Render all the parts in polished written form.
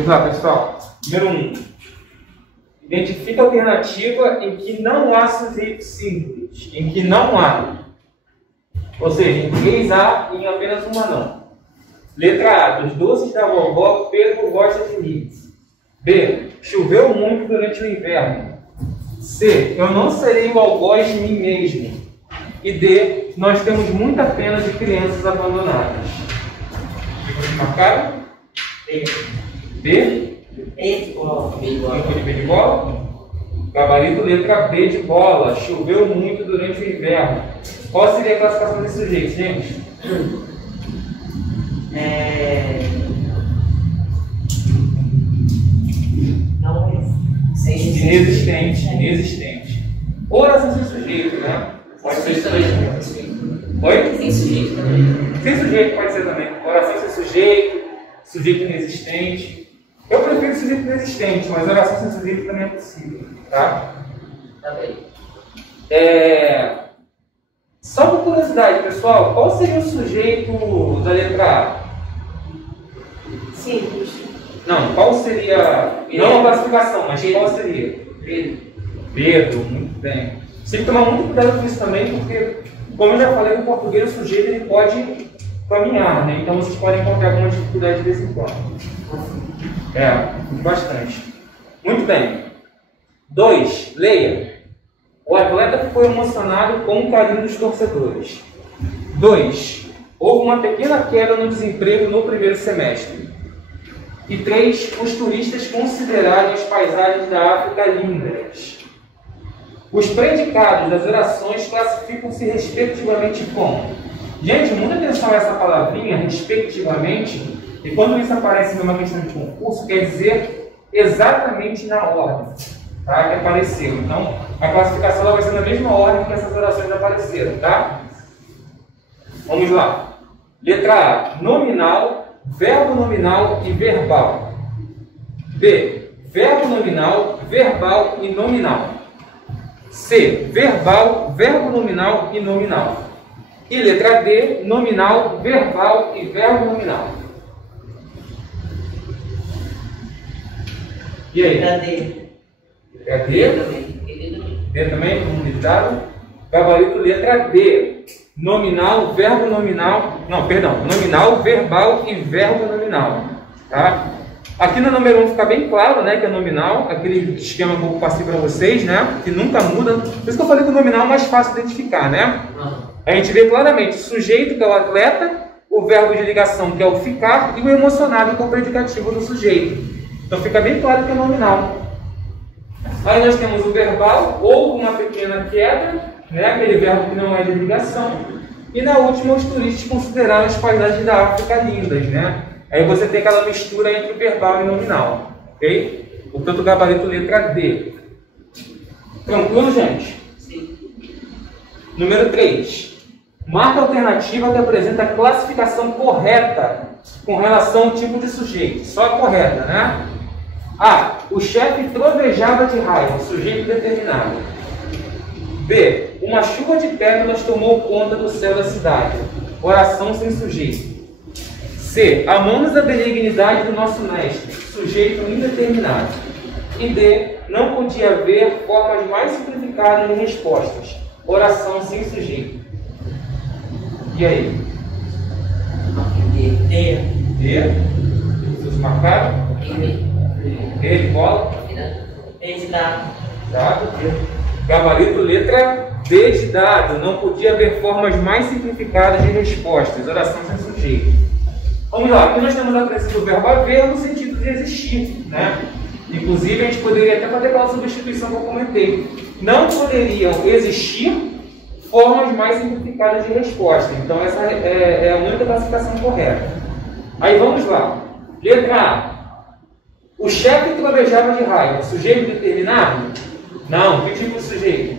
Vamos lá, pessoal. Número 1. Identifica a alternativa em que não há sujeito simples. Em que não há. Ou seja, em 3 há e em apenas uma não. Letra A. Dos doces da vovó, Pedro gosta de mix. B. Choveu muito durante o inverno. C. Eu não serei o algoz de mim mesmo. E D. Nós temos muita pena de crianças abandonadas. Vocês marcaram? B. B? B de bola. B de bola? Gabarito, letra B de bola. Choveu muito durante o inverno. Qual seria a classificação desse sujeito, gente? Inexistente. Inexistente. Oração sem sujeito, né? Pode ser sujeito. Oi? Sem sujeito também. Sem sujeito pode ser também. Oração sem sujeito, sujeito inexistente. Eu prefiro sujeito inexistente, mas oração sem sujeito também é possível. Tá? Tá bem. Só por curiosidade, pessoal, qual seria o sujeito da letra A? Simples. Não, qual seria. Não a classificação, mas qual seria? Pedro. Pedro, muito bem. Você tem que tomar muito cuidado com isso também, porque, como eu já falei, no português o sujeito ele pode caminhar, né? Então vocês podem encontrar alguma dificuldade de vez em quando. Bastante. Muito bem. 2. Leia. O atleta ficou emocionado com o carinho dos torcedores. 2. Houve uma pequena queda no desemprego no primeiro semestre. E 3. Os turistas consideraram as paisagens da África lindas. Os predicados das orações classificam-se respectivamente como. Gente, muita atenção a essa palavrinha, respectivamente, e quando isso aparece numa questão de concurso, quer dizer exatamente na ordem, tá? Que apareceu. Então, a classificação ela vai ser na mesma ordem que essas orações apareceram, tá? Vamos lá. Letra A. Nominal, verbo nominal e verbal. B. Verbo nominal, verbal e nominal. C. Verbal, verbo nominal e nominal. E letra D. Nominal, verbal e verbo nominal. E aí? Letra D. Letra D? D também, como ditado. Gabarito, letra D. Nominal, verbo nominal. Não, perdão. Nominal, verbal e verbo nominal. Tá? Aqui no número 1 fica bem claro, né, que é nominal, aquele esquema que eu passei para vocês, né, que nunca muda. Por isso que eu falei que o nominal é mais fácil de identificar, né? A gente vê claramente o sujeito, que é o atleta, o verbo de ligação, que é o ficar, e o emocionado, que é o predicativo do sujeito. Então fica bem claro que é nominal. Aí nós temos o verbal, ou uma pequena queda, né, aquele verbo que não é de ligação. E na última, os turistas consideraram as paisagens da África lindas, né? Aí você tem aquela mistura entre o verbal e o nominal, ok? Portanto, o gabarito letra D. Tranquilo, gente? Sim. Número 3. Marca a alternativa que apresenta a classificação correta com relação ao tipo de sujeito. Só a correta, né? A. O chefe trovejava de raiva, sujeito determinado. B. Uma chuva de pétalas tomou conta do céu da cidade. Oração sem sujeito. C. Amamos a benignidade do nosso mestre, sujeito indeterminado. E D. Não podia haver formas mais simplificadas de respostas. Oração sem sujeito. E aí? D. D. Vocês marcaram? D de bola? D de dado. Dado. Gabarito, letra D de dado. Não podia haver formas mais simplificadas de respostas. Oração sem sujeito. Vamos lá. Aqui nós temos a presença do verbo haver no sentido de existir, né? Inclusive, a gente poderia até fazer aquela substituição que eu comentei. Não poderiam existir formas mais simplificadas de resposta. Então, essa é a única classificação correta. Aí, vamos lá. Letra A. O chefe trovejava de raiva. Sujeito determinado? Não. Que tipo de sujeito?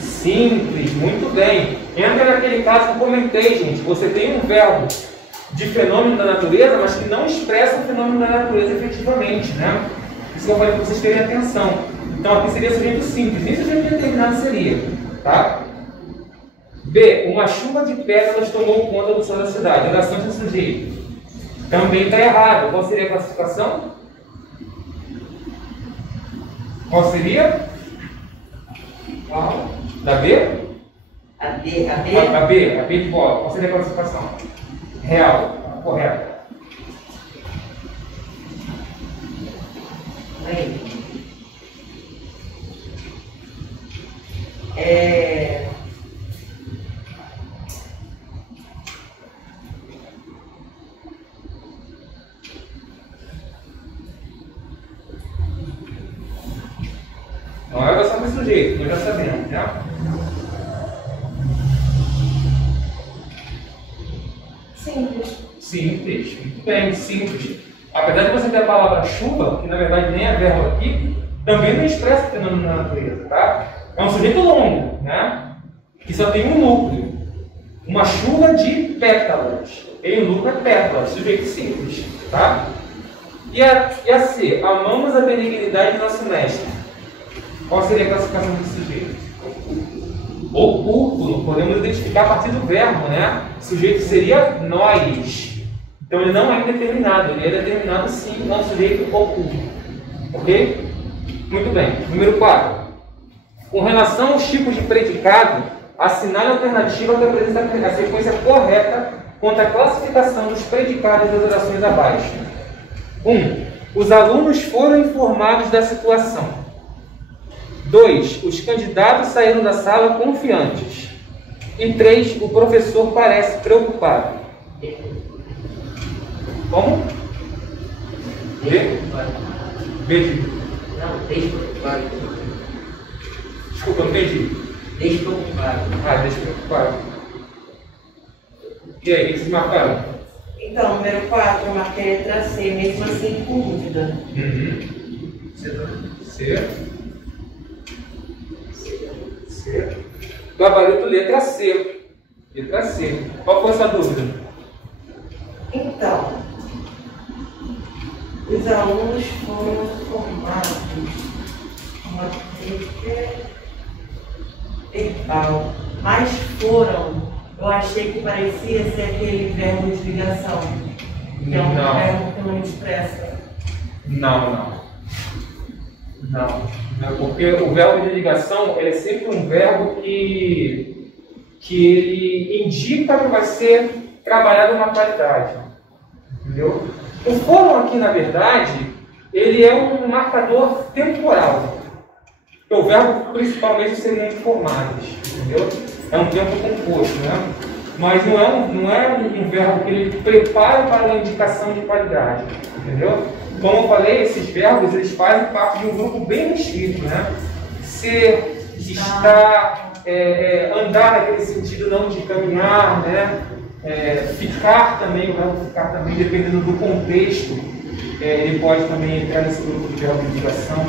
Simples. Muito bem. Entra naquele caso que eu comentei, gente. Você tem um verbo de fenômeno da natureza, mas que não expressa o fenômeno da natureza efetivamente, né? Isso que eu falei para vocês terem atenção. Então, aqui seria sujeito simples. Nem sujeito determinado seria. Tá? B. Uma chuva de pétalas tomou conta do céu da cidade. Oração sem sujeito. Também está errado. Qual seria a classificação? Qual seria? Qual? Da B? A B. A B de bola. Qual seria a classificação? Real. Correto. Não é só desse jeito, nós já sabemos, né? Simples, muito bem, simples. Apesar de você ter a palavra chuva, que na verdade nem é verbo aqui, também não expressa fenômeno na natureza, tá? É um sujeito longo, né? Que só tem um núcleo. Uma chuva de pétalas. E o núcleo é pétalas, sujeito simples, tá? E a C, amamos a benignidade de nosso mestre. Qual seria a classificação desse sujeito? Oculto, podemos identificar a partir do verbo, né? O sujeito seria nós. Então ele não é indeterminado, ele é determinado sim, é um sujeito oculto. Ok? Muito bem. Número 4. Com relação aos tipos de predicado, assinale a alternativa que apresenta a sequência correta quanto à classificação dos predicados das orações abaixo. 1. Os alunos foram informados da situação. 2. Os candidatos saíram da sala confiantes. E 3. O professor parece preocupado. Como? B? B de... Não, despreocupado. Desculpa, não entendi. Despreocupado. Despreocupado. E aí, o que vocês marcaram? Então, número 4, eu marquei a letra C, mesmo assim com dúvida. C. Gabarito, letra C. Letra C. Qual foi a sua dúvida? Então, os alunos foram formados uma verbal, mas foram, eu achei que parecia ser aquele verbo de ligação, que é um verbo que não expressa. Não, porque o verbo de ligação ele é sempre um verbo que ele indica que vai ser trabalhado uma qualidade. Entendeu? O foram aqui, na verdade, ele é um marcador temporal. O verbo principalmente seria informados. Entendeu? É um tempo composto, né? Mas não é um verbo que ele prepara para uma indicação de qualidade. Entendeu? Como eu falei, esses verbos eles fazem parte de um grupo bem restrito, né? Ser, estar, andar naquele sentido não de caminhar, né? Ficar também, o verbo ficar também, dependendo do contexto, ele pode também entrar nesse grupo de verbo de ligação.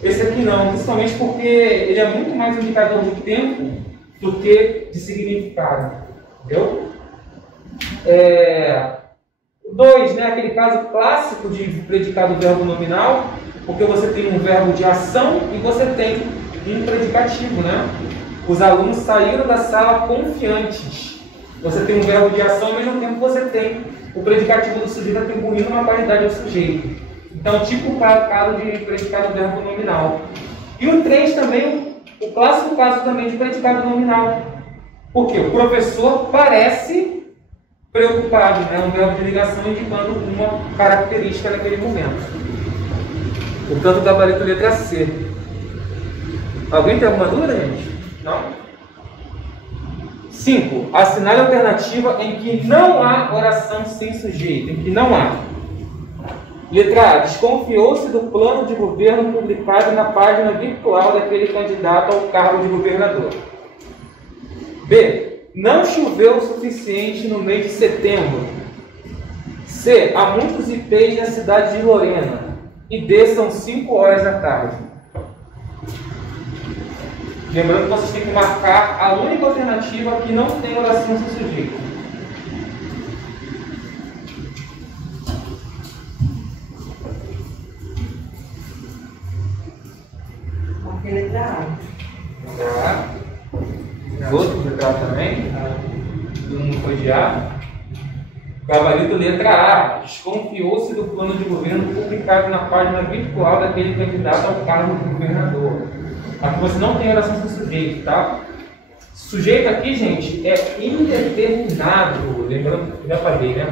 Esse aqui não, principalmente porque ele é muito mais um indicador de tempo do que de significado. Entendeu? 2, né, aquele caso clássico de predicado verbo nominal, porque você tem um verbo de ação e você tem um predicativo, né? Os alunos saíram da sala confiantes. Você tem um verbo de ação, ao mesmo tempo você tem o predicativo do sujeito atribuindo uma qualidade ao sujeito. Então, tipo o caso de predicado verbo nominal. E o 3 também, o clássico caso também de predicado nominal. Por quê? O professor parece preocupado, né? Um verbo de ligação indicando uma característica naquele momento. Portanto, o gabarito letra C. Alguém tem alguma dúvida, gente? Não? 5. Assinale a alternativa em que não há oração sem sujeito. Em que não há. Letra A. Desconfiou-se do plano de governo publicado na página virtual daquele candidato ao cargo de governador. B. Não choveu o suficiente no mês de setembro. C. Há muitos IPs na cidade de Lorena. E D. São 5 horas da tarde. Lembrando que vocês têm que marcar a única alternativa que não tem oração sem sujeito. Marquei a letra A. Tá. Os outros letra A também. Todo mundo foi de A. Gabarito letra A. Desconfiou-se do plano de governo publicado na página virtual daquele candidato ao cargo de governador. Aqui você não tem oração sem sujeito, tá? Sujeito aqui, gente, é indeterminado. Lembrando, já falei, né?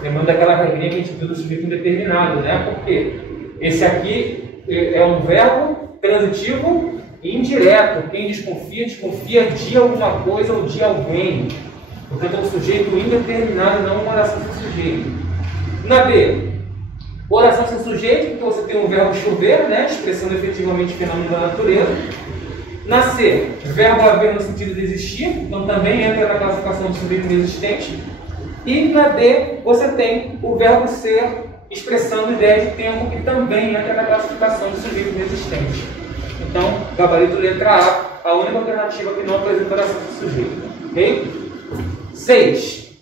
Lembrando daquela regrinha que a gente viu do sujeito indeterminado, né? Porque esse aqui é um verbo transitivo e indireto. Quem desconfia, desconfia de alguma coisa ou de alguém. Portanto, é um sujeito indeterminado, não uma oração sem sujeito. Na B, oração sem sujeito, porque você tem um verbo chover, né? Expressando efetivamente fenômeno da natureza. Na C, verbo haver no sentido de existir, então também entra na classificação de sujeito inexistente. E na D, você tem o verbo ser expressando ideia de tempo, que também entra na classificação de sujeito inexistente. Então, gabarito letra A, a única alternativa que não apresenta oração sem sujeito. Ok? 6.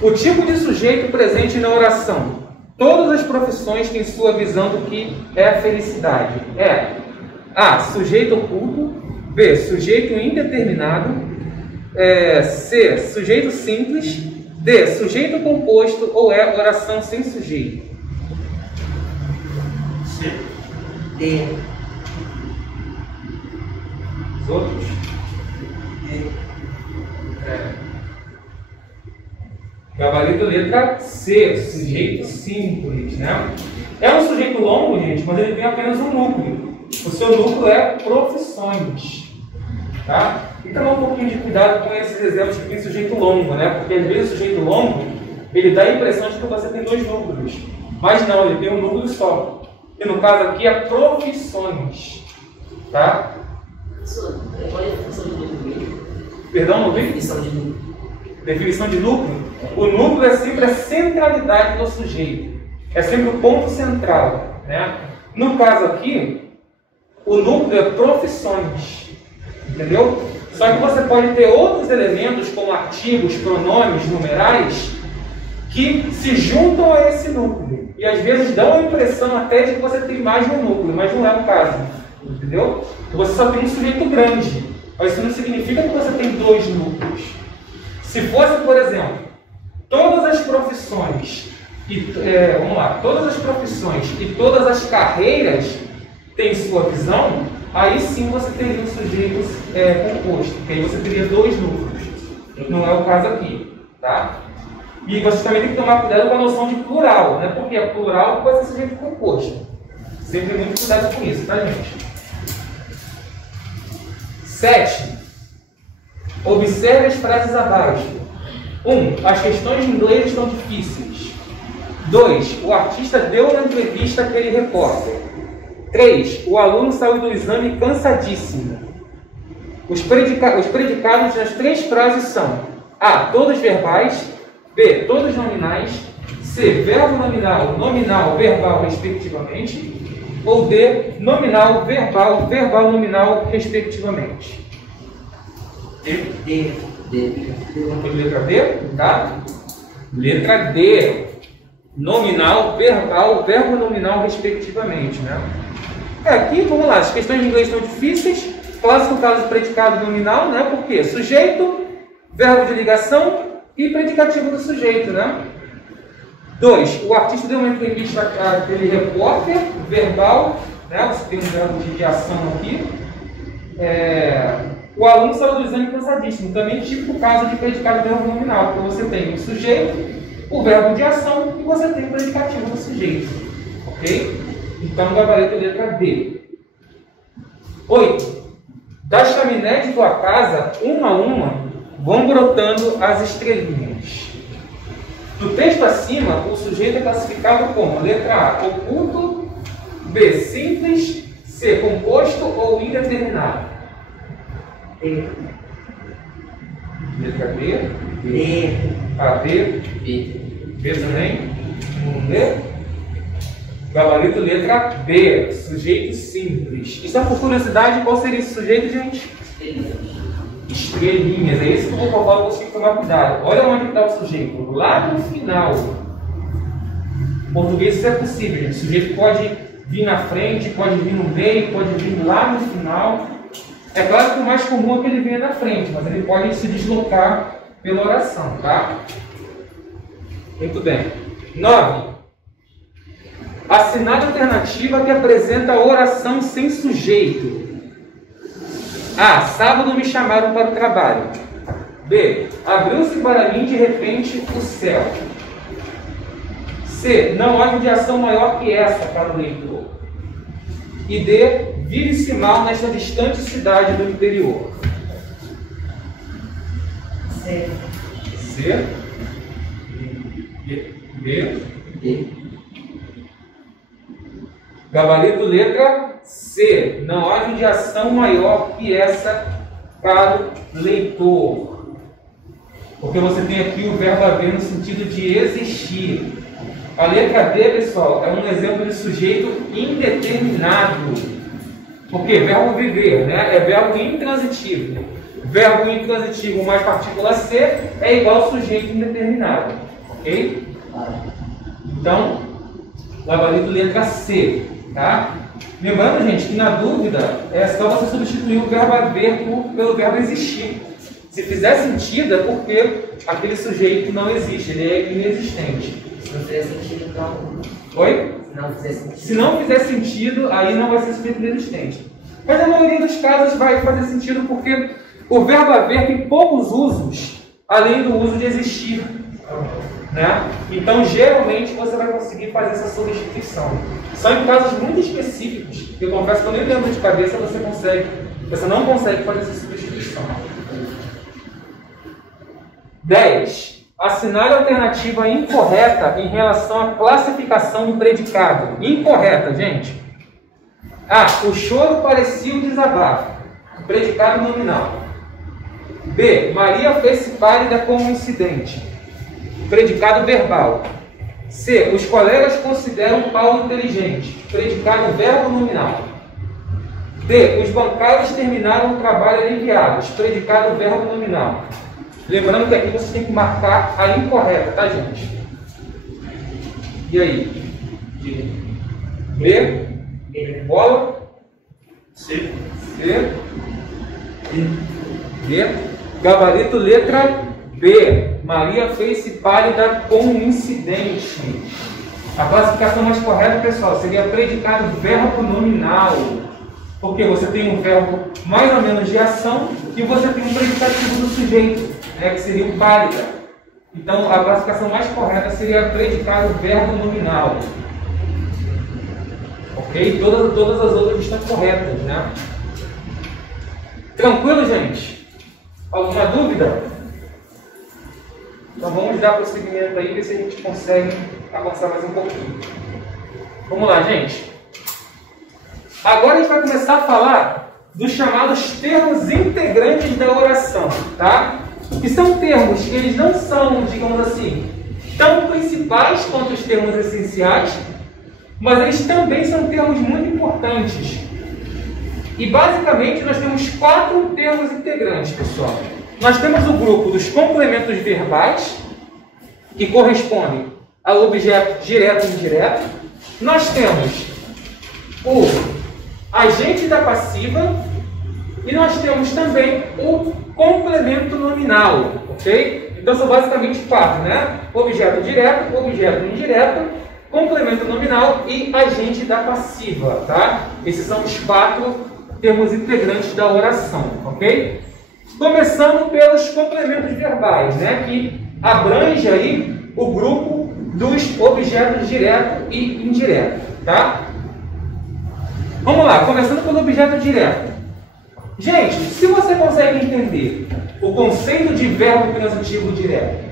O tipo de sujeito presente na oração. Todas as profissões têm sua visão do que é a felicidade. É A. Sujeito oculto. B. Sujeito indeterminado. C. Sujeito simples. D. Sujeito composto. Ou é oração sem sujeito? C. D. Os outros? D. Gabarito letra C, sujeito simples, né? É um sujeito longo, gente, mas ele tem apenas um núcleo. O seu núcleo é profissões, tá? E tomar um pouquinho de cuidado com esses exemplos que tem sujeito longo, né? Porque às vezes o sujeito longo, ele dá a impressão de que você tem dois núcleos. Mas não, ele tem um núcleo só. E no caso aqui é profissões, tá? Qual é a definição de núcleo? Perdão, não vi? Definição de núcleo. Definição de núcleo? O núcleo é sempre a centralidade do sujeito. É sempre o ponto central, né? No caso aqui, o núcleo é profissões. Entendeu? Só que você pode ter outros elementos, como artigos, pronomes, numerais, que se juntam a esse núcleo. E às vezes dão a impressão até de que você tem mais de um núcleo, mas não é o caso. Entendeu? Você só tem um sujeito grande. Mas isso não significa que você tem dois núcleos. Se fosse, por exemplo, todas as profissões todas as profissões e todas as carreiras têm sua visão, aí sim você teria um sujeito composto, porque aí você teria dois núcleos. Não é o caso aqui, tá? E você também tem que tomar cuidado com a noção de plural, né? Porque é plural pode ser sujeito composto. Sempre muito cuidado com isso, tá, gente? 7. Observe as frases abaixo. 1. As questões de inglês estão difíceis. 2. O artista deu uma entrevista àquele repórter. 3. O aluno saiu do exame cansadíssimo. Os predicados nas três frases são: A. Todos verbais. B. Todos nominais. C. Verbo nominal, nominal, verbal, respectivamente. Ou D. Nominal, verbal, verbal, nominal, respectivamente. D. Letra D, tá? Letra D. Nominal, verbal, verbo nominal, respectivamente, né? Aqui, vamos lá, as questões de inglês são difíceis. Clássico caso de predicado nominal, né? Por quê? Sujeito, verbo de ligação e predicativo do sujeito, né? 2. O artista deu uma entrevista àquele repórter, verbal, né? Você tem um verbo de ação aqui. O aluno saiu do exame cansadíssimo, também típico caso de predicado verbo nominal, porque você tem o sujeito, o verbo de ação e você tem o predicativo do sujeito. Ok? Então, gabarito letra D. 8. Das chaminés de tua casa, uma a uma, vão brotando as estrelinhas. No texto acima, o sujeito é classificado como letra A, oculto, B, simples, C, composto ou indeterminado. D. Letra B. D. A, B. B. B também. D. Gabarito letra B, sujeito simples. E só por curiosidade, qual seria esse sujeito, gente? Estrelinhas. É isso que eu vou provar para você tomar cuidado. Olha onde está o sujeito. Lá no final. Em português isso é possível, gente. O sujeito pode vir na frente, pode vir no meio, pode vir lá no final. É claro que o mais comum é que ele venha na frente, mas ele pode se deslocar pela oração, tá? Muito bem. 9. Assinale a alternativa que apresenta a oração sem sujeito. A. Sábado me chamaram para o trabalho. B. Abriu-se para mim de repente o céu. C. Não há judiação maior que essa para o leitor. E D. Vive-se mal nesta distante cidade do interior. C. C. B. D. Gabarito letra C. Não há judiação maior que essa para o leitor. Porque você tem aqui o verbo haver no sentido de existir. A letra D, pessoal, é um exemplo de sujeito indeterminado. Por quê? Verbo viver, né? É verbo intransitivo. Verbo intransitivo mais partícula C é igual ao sujeito indeterminado. Ok? Então, gabarito letra C. Tá? Lembrando, gente, que na dúvida é só você substituir o verbo haver pelo verbo existir. Se fizer sentido, é porque aquele sujeito não existe, ele é inexistente. Se não fizer sentido, então. Oi? Se não fizer sentido. Se não fizer sentido, aí não vai ser sujeito inexistente. Mas na maioria dos casos vai fazer sentido porque o verbo haver tem poucos usos, além do uso de existir. Né? Então, geralmente, você vai conseguir fazer essa substituição. Só em casos muito específicos, que eu confesso que eu nem lembro de cabeça, você não consegue fazer essa substituição. 10. Assinale a alternativa incorreta em relação à classificação do predicado. Incorreta, gente. A. O choro parecia um desabafo. Predicado nominal. B. Maria fez-se pálida como um incidente. Predicado verbal. C. Os colegas consideram Paulo inteligente. Predicado verbo nominal. D. Os bancários terminaram o trabalho aliviados. Predicado verbo nominal. Lembrando que aqui você tem que marcar a incorreta, tá, gente? E aí? B. Bola. C. C. D. Gabarito letra B. Maria fez-se pálida com um incidente. A classificação mais correta, pessoal, seria predicado verbo nominal. Porque você tem um verbo mais ou menos de ação e você tem um predicativo do sujeito, né, que seria o pálida. Então, a classificação mais correta seria predicado verbo nominal. Ok? Todas as outras estão corretas, né? Tranquilo, gente? Alguma dúvida? Então vamos dar prosseguimento aí e ver se a gente consegue avançar mais um pouquinho. Vamos lá, gente. Agora a gente vai começar a falar dos chamados termos integrantes da oração, tá? Que são termos que eles não são, digamos assim, tão principais quanto os termos essenciais, mas eles também são termos muito importantes. E basicamente nós temos 4 termos integrantes, pessoal. Nós temos o grupo dos complementos verbais, que correspondem ao objeto direto e indireto. Nós temos o agente da passiva e nós temos também o complemento nominal, ok? Então são basicamente 4, né? Objeto direto, objeto indireto, complemento nominal e agente da passiva, tá? Esses são os 4 termos integrantes da oração, ok? Começando pelos complementos verbais, né? Que abrange aí o grupo dos objetos direto e indireto, tá? Vamos lá, começando pelo objeto direto. Gente, se você consegue entender o conceito de verbo transitivo direto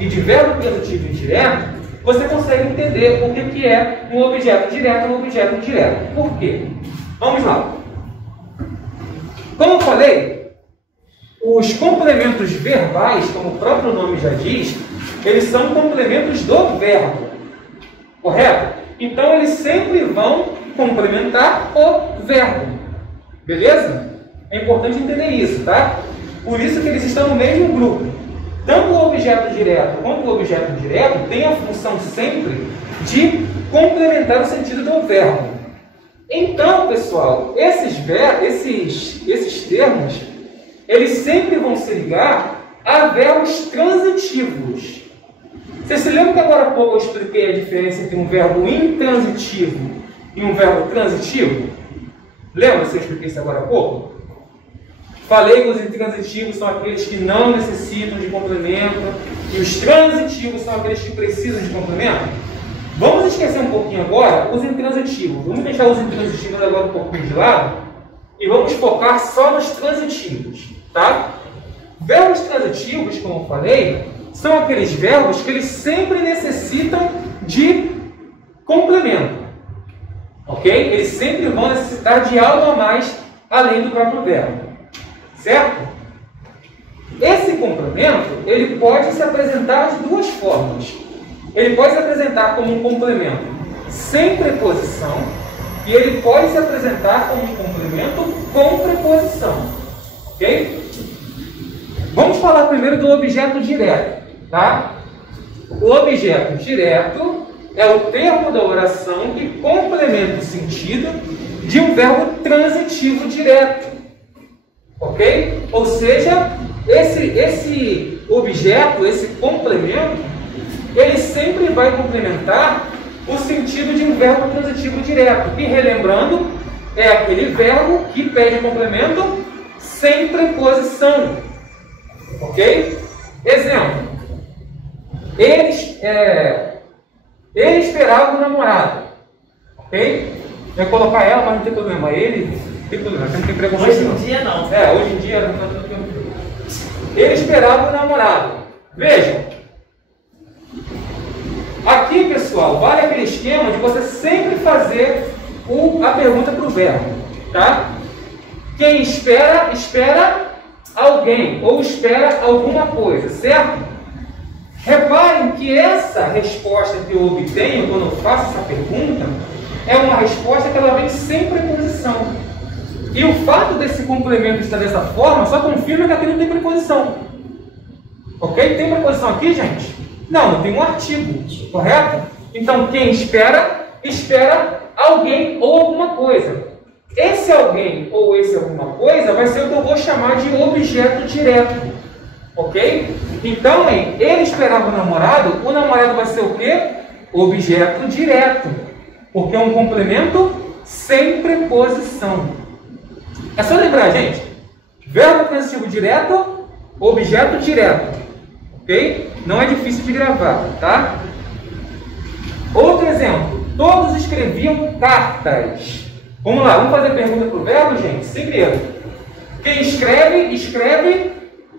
e de verbo transitivo indireto, você consegue entender o que é um objeto direto e um objeto indireto. Por quê? Vamos lá. Como eu falei, os complementos verbais, como o próprio nome já diz, eles são complementos do verbo, correto? Então, eles sempre vão complementar o verbo, beleza? É importante entender isso, tá? Por isso que eles estão no mesmo grupo. Tanto o objeto direto quanto o objeto indireto têm a função sempre de complementar o sentido do verbo. Então, pessoal, esses termos, eles sempre vão se ligar a verbos transitivos. Você se lembra que agora há pouco eu expliquei a diferença entre um verbo intransitivo e um verbo transitivo? Lembra que eu expliquei isso agora há pouco? Falei que os intransitivos são aqueles que não necessitam de complemento e os transitivos são aqueles que precisam de complemento. Vamos esquecer um pouquinho agora os intransitivos. Vamos deixar os intransitivos agora um pouquinho de lado e vamos focar só nos transitivos, tá? Verbos transitivos, como eu falei, são aqueles verbos que eles sempre necessitam de complemento, ok? Eles sempre vão necessitar de algo a mais além do próprio verbo, certo? Esse complemento, ele pode se apresentar de duas formas. Ele pode se apresentar como um complemento sem preposição e ele pode se apresentar como um complemento com preposição, ok? Vamos falar primeiro do objeto direto, tá? O objeto direto é o termo da oração que complementa o sentido de um verbo transitivo direto, ok? Ou seja, esse objeto, esse complemento, ele sempre vai complementar o sentido de um verbo transitivo direto, que, relembrando, é aquele verbo que pede complemento sem preposição, ok? Exemplo. Ele esperava o namorado, ok? Vai colocar ela, mas não tem problema. Ele tem problema, não tem preconceito. Hoje em dia não. Hoje em dia não tem problema. Ele esperava o namorado. Vejam. Aqui, pessoal, vale aquele esquema de você sempre fazer a pergunta para o verbo, tá? Quem espera, espera alguém ou espera alguma coisa, certo? Reparem que essa resposta que eu obtenho quando eu faço essa pergunta é uma resposta que ela vem sem preposição. E o fato desse complemento estar dessa forma só confirma que aqui não tem preposição. Ok? Tem preposição aqui, gente? Não tem um artigo, correto? Então, quem espera, espera alguém ou alguma coisa. Esse alguém ou esse alguma coisa vai ser o que eu vou chamar de objeto direto. Ok? Então, ele esperava o namorado vai ser o quê? Objeto direto. Porque é um complemento sem preposição. É só lembrar, gente. Verbo transitivo direto, objeto direto. Ok? Não é difícil de gravar, tá? Outro exemplo. Todos escreviam cartas. Vamos lá, vamos fazer pergunta para o verbo, gente? Segredo. Quem escreve, escreve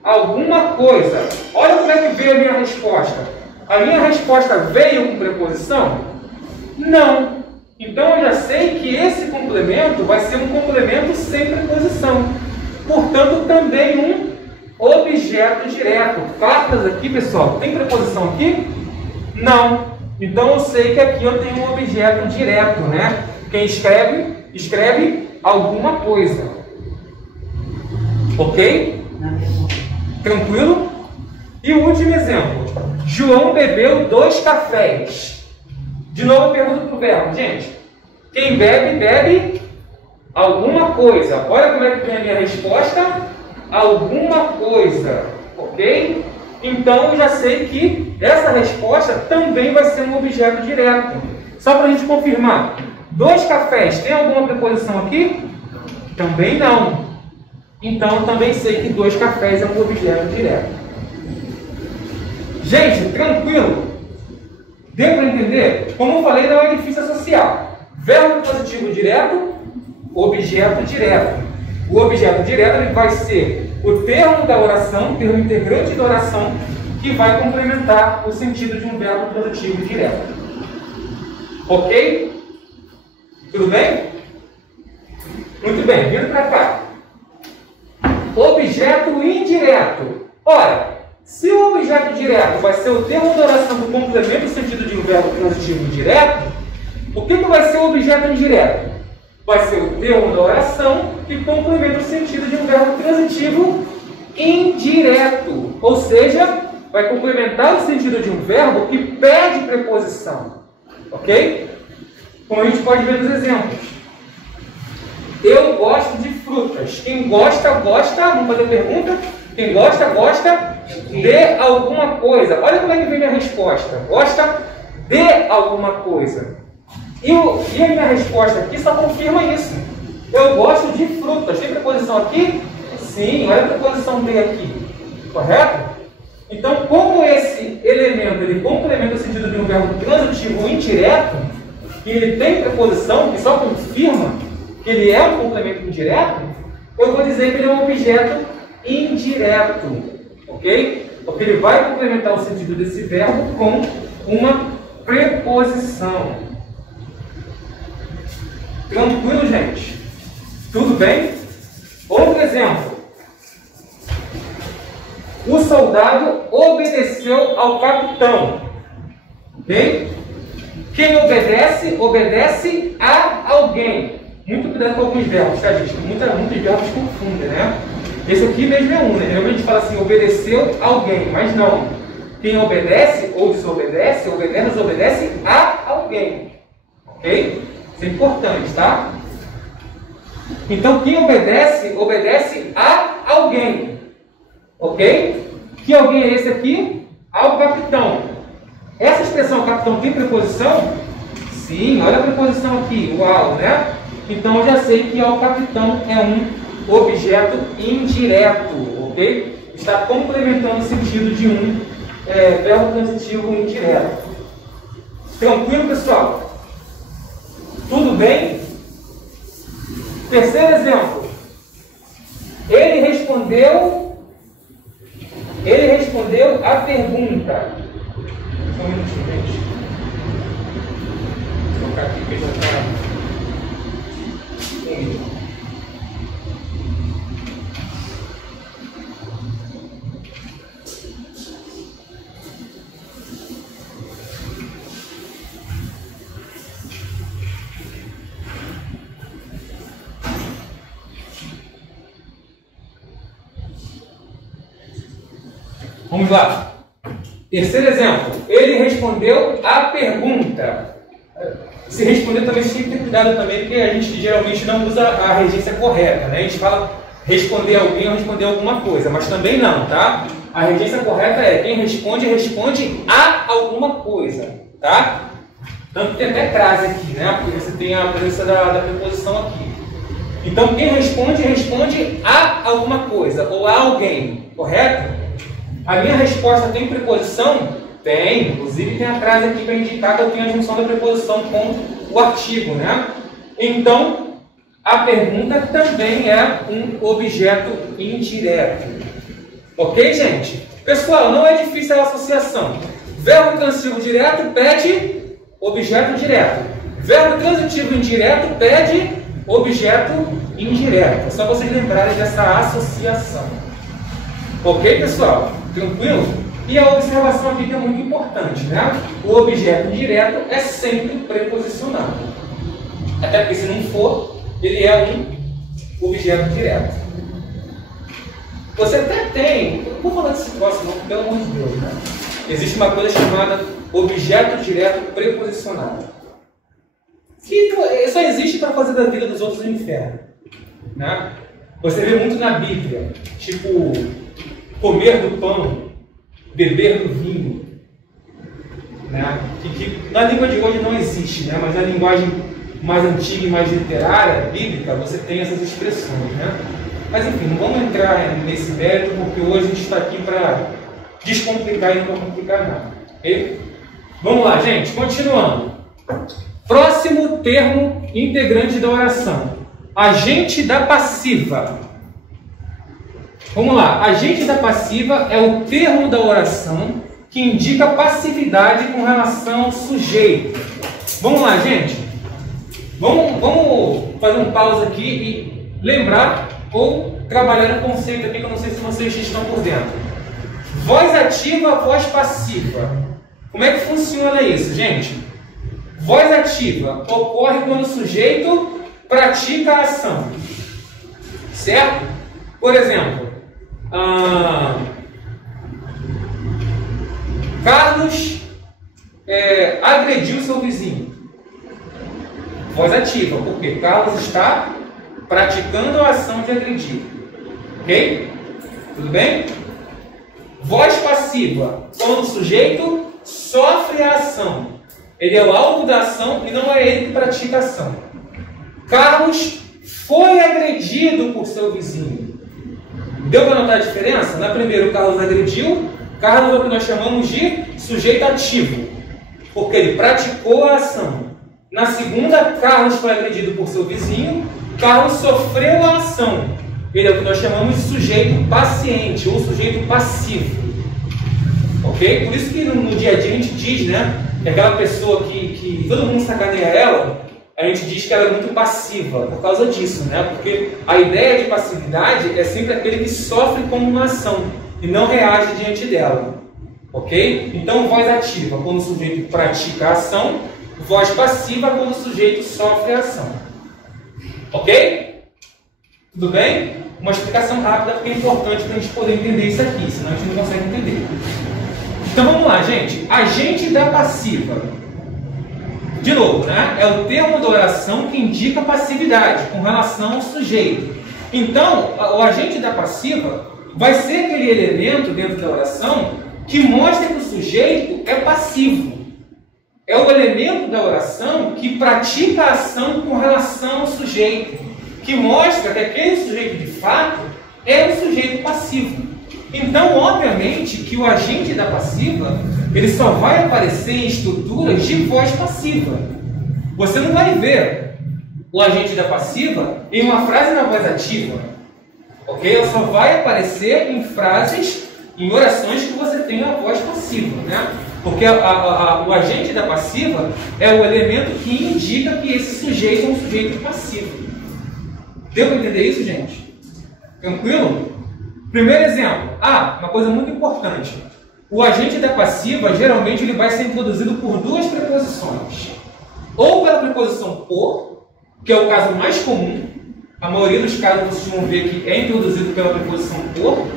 alguma coisa. Olha como é que veio a minha resposta. A minha resposta veio com preposição? Não. Então eu já sei que esse complemento vai ser um complemento sem preposição. Portanto, também um objeto direto. Cartas aqui, pessoal, tem preposição aqui? Não. Então eu sei que aqui eu tenho um objeto direto, né? Quem escreve, escreve alguma coisa. Ok? Tranquilo? E o último exemplo. João bebeu 2 cafés. De novo eu pergunto para o verbo, gente. Quem bebe, bebe alguma coisa. Olha como é que vem a minha resposta. Alguma coisa. Ok? Então eu já sei que essa resposta também vai ser um objeto direto. Só para a gente confirmar. 2 cafés, tem alguma preposição aqui? Também não. Então eu também sei que 2 cafés é um objeto direto. Gente, tranquilo? Deu para entender? Como eu falei, não é difícil associar. Verbo transitivo direto, objeto direto. O objeto direto ele vai ser o termo da oração, o termo integrante da oração, que vai complementar o sentido de um verbo transitivo direto. Ok? Tudo bem? Muito bem, vindo para cá. Objeto indireto. Ora, se o objeto direto vai ser o termo da oração que complementa o sentido de um verbo transitivo direto, o que vai ser o objeto indireto? Vai ser o termo da oração que complementa o sentido de um verbo transitivo indireto. Ou seja, vai complementar o sentido de um verbo que pede preposição. Ok? Como a gente pode ver nos exemplos. Eu gosto de frutas. Quem gosta, gosta. Vamos fazer a pergunta. Quem gosta, gosta de alguma coisa. Olha como é que vem minha resposta. Gosta de alguma coisa. E a minha resposta aqui só confirma isso. Eu gosto de frutas. Tem preposição aqui? Sim, olha a preposição de aqui. Correto? Então, como esse elemento ele complementa o sentido de um verbo transitivo indireto, e ele tem preposição que só confirma que ele é um complemento indireto, eu vou dizer que ele é um objeto indireto. Ok? Porque ele vai complementar o sentido desse verbo com uma preposição. Tranquilo, gente? Tudo bem? Outro exemplo. O soldado obedeceu ao capitão. Ok? Quem obedece, obedece a alguém. Muito cuidado com alguns verbos, tá, gente? Muitos verbos confundem, né? Esse aqui mesmo é um, né? Geralmente a gente fala assim, obedeceu a alguém, mas não. Quem obedece ou desobedece, obedece a alguém. Ok? Isso é importante, tá? Então, quem obedece, obedece a alguém. Ok? Que alguém é esse aqui? Ao capitão. Essa expressão capitão tem preposição? Sim, olha a preposição aqui, o ao, né? Então eu já sei que ao capitão é um objeto indireto, ok? Está complementando o sentido de um verbo transitivo indireto. Tranquilo, pessoal? Tudo bem? Terceiro exemplo. Ele respondeu a pergunta. Só um minutinho, gente. Vou colocar aqui que já está. Vamos lá. Terceiro exemplo. Ele respondeu a pergunta. Se responder também tem que ter cuidado também, porque a gente geralmente não usa a regência correta, né? A gente fala responder alguém ou responder alguma coisa, mas também não, tá? A regência correta é quem responde, responde a alguma coisa, tá? Tanto que tem até crase aqui, né? Porque você tem a presença da preposição aqui. Então, quem responde, responde a alguma coisa ou a alguém, correto? A minha resposta tem preposição? Tem, inclusive tem a frase aqui para indicar que eu tenho a junção da preposição com o artigo, né? Então, a pergunta também é um objeto indireto. Ok, gente? Pessoal, não é difícil a associação. Verbo transitivo direto pede objeto direto. Verbo transitivo indireto pede objeto indireto. É só vocês lembrarem dessa associação. Ok, pessoal? Tranquilo? E a observação aqui que é muito importante, né? O objeto indireto é sempre preposicionado. Até porque se não for, ele é um objeto direto. Você até tem, não vou falar desse troço não, pelo amor de Deus, né? Existe uma coisa chamada objeto direto preposicionado. Que só existe para fazer da vida dos outros um inferno. Né? Você vê muito na Bíblia, tipo, comer do pão, beber do vinho, né? que na língua de hoje não existe, né? Mas na linguagem mais antiga e mais literária, bíblica, você tem essas expressões, né? Mas enfim, não vamos entrar nesse mérito, porque hoje a gente está aqui para descomplicar e não complicar nada. Okay? Vamos lá, gente, continuando. Próximo termo integrante da oração. Agente da passiva. Vamos lá, agente da passiva é o termo da oração que indica passividade com relação ao sujeito. Vamos lá, gente. Vamos fazer um pausa aqui e lembrar ou trabalhar um conceito aqui que eu não sei se vocês estão por dentro. Voz ativa, voz passiva. Como é que funciona isso, gente? Voz ativa ocorre quando o sujeito pratica a ação. Certo? Por exemplo, Carlos agrediu seu vizinho. Voz ativa, porque Carlos está praticando a ação de agredir. Ok? Tudo bem? Voz passiva, quando o sujeito sofre a ação. Ele é o alvo da ação e não é ele que pratica a ação. Carlos foi agredido por seu vizinho. Deu para notar a diferença? Na primeira, o Carlos agrediu. Carlos é o que nós chamamos de sujeito ativo, porque ele praticou a ação. Na segunda, Carlos foi agredido por seu vizinho. Carlos sofreu a ação. Ele é o que nós chamamos de sujeito paciente ou sujeito passivo. Ok? Por isso que no dia a dia a gente diz, né? Que aquela pessoa que todo mundo sacaneia ela, a gente diz que ela é muito passiva por causa disso, né? Porque a ideia de passividade é sempre aquele que sofre como uma ação e não reage diante dela. Ok? Então, voz ativa quando o sujeito pratica a ação, voz passiva quando o sujeito sofre a ação. Ok? Tudo bem? Uma explicação rápida porque é importante para a gente poder entender isso aqui, senão a gente não consegue entender. Então vamos lá, gente. Agente da passiva. De novo, né? É o termo da oração que indica passividade com relação ao sujeito. Então, o agente da passiva vai ser aquele elemento dentro da oração que mostra que o sujeito é passivo. É o elemento da oração que pratica a ação com relação ao sujeito, que mostra que aquele sujeito de fato é um sujeito passivo. Então, obviamente, que o agente da passiva ele só vai aparecer em estruturas de voz passiva. Você não vai ver o agente da passiva em uma frase na voz ativa. Ok? Ela só vai aparecer em frases, em orações que você tem a voz passiva, né? Porque o agente da passiva é o elemento que indica que esse sujeito é um sujeito passivo. Deu para entender isso, gente? Tranquilo? Primeiro exemplo. Uma coisa muito importante. O agente da passiva, geralmente, ele vai ser introduzido por duas preposições. Ou pela preposição por, que é o caso mais comum. A maioria dos casos vocês vão ver que é introduzido pela preposição por.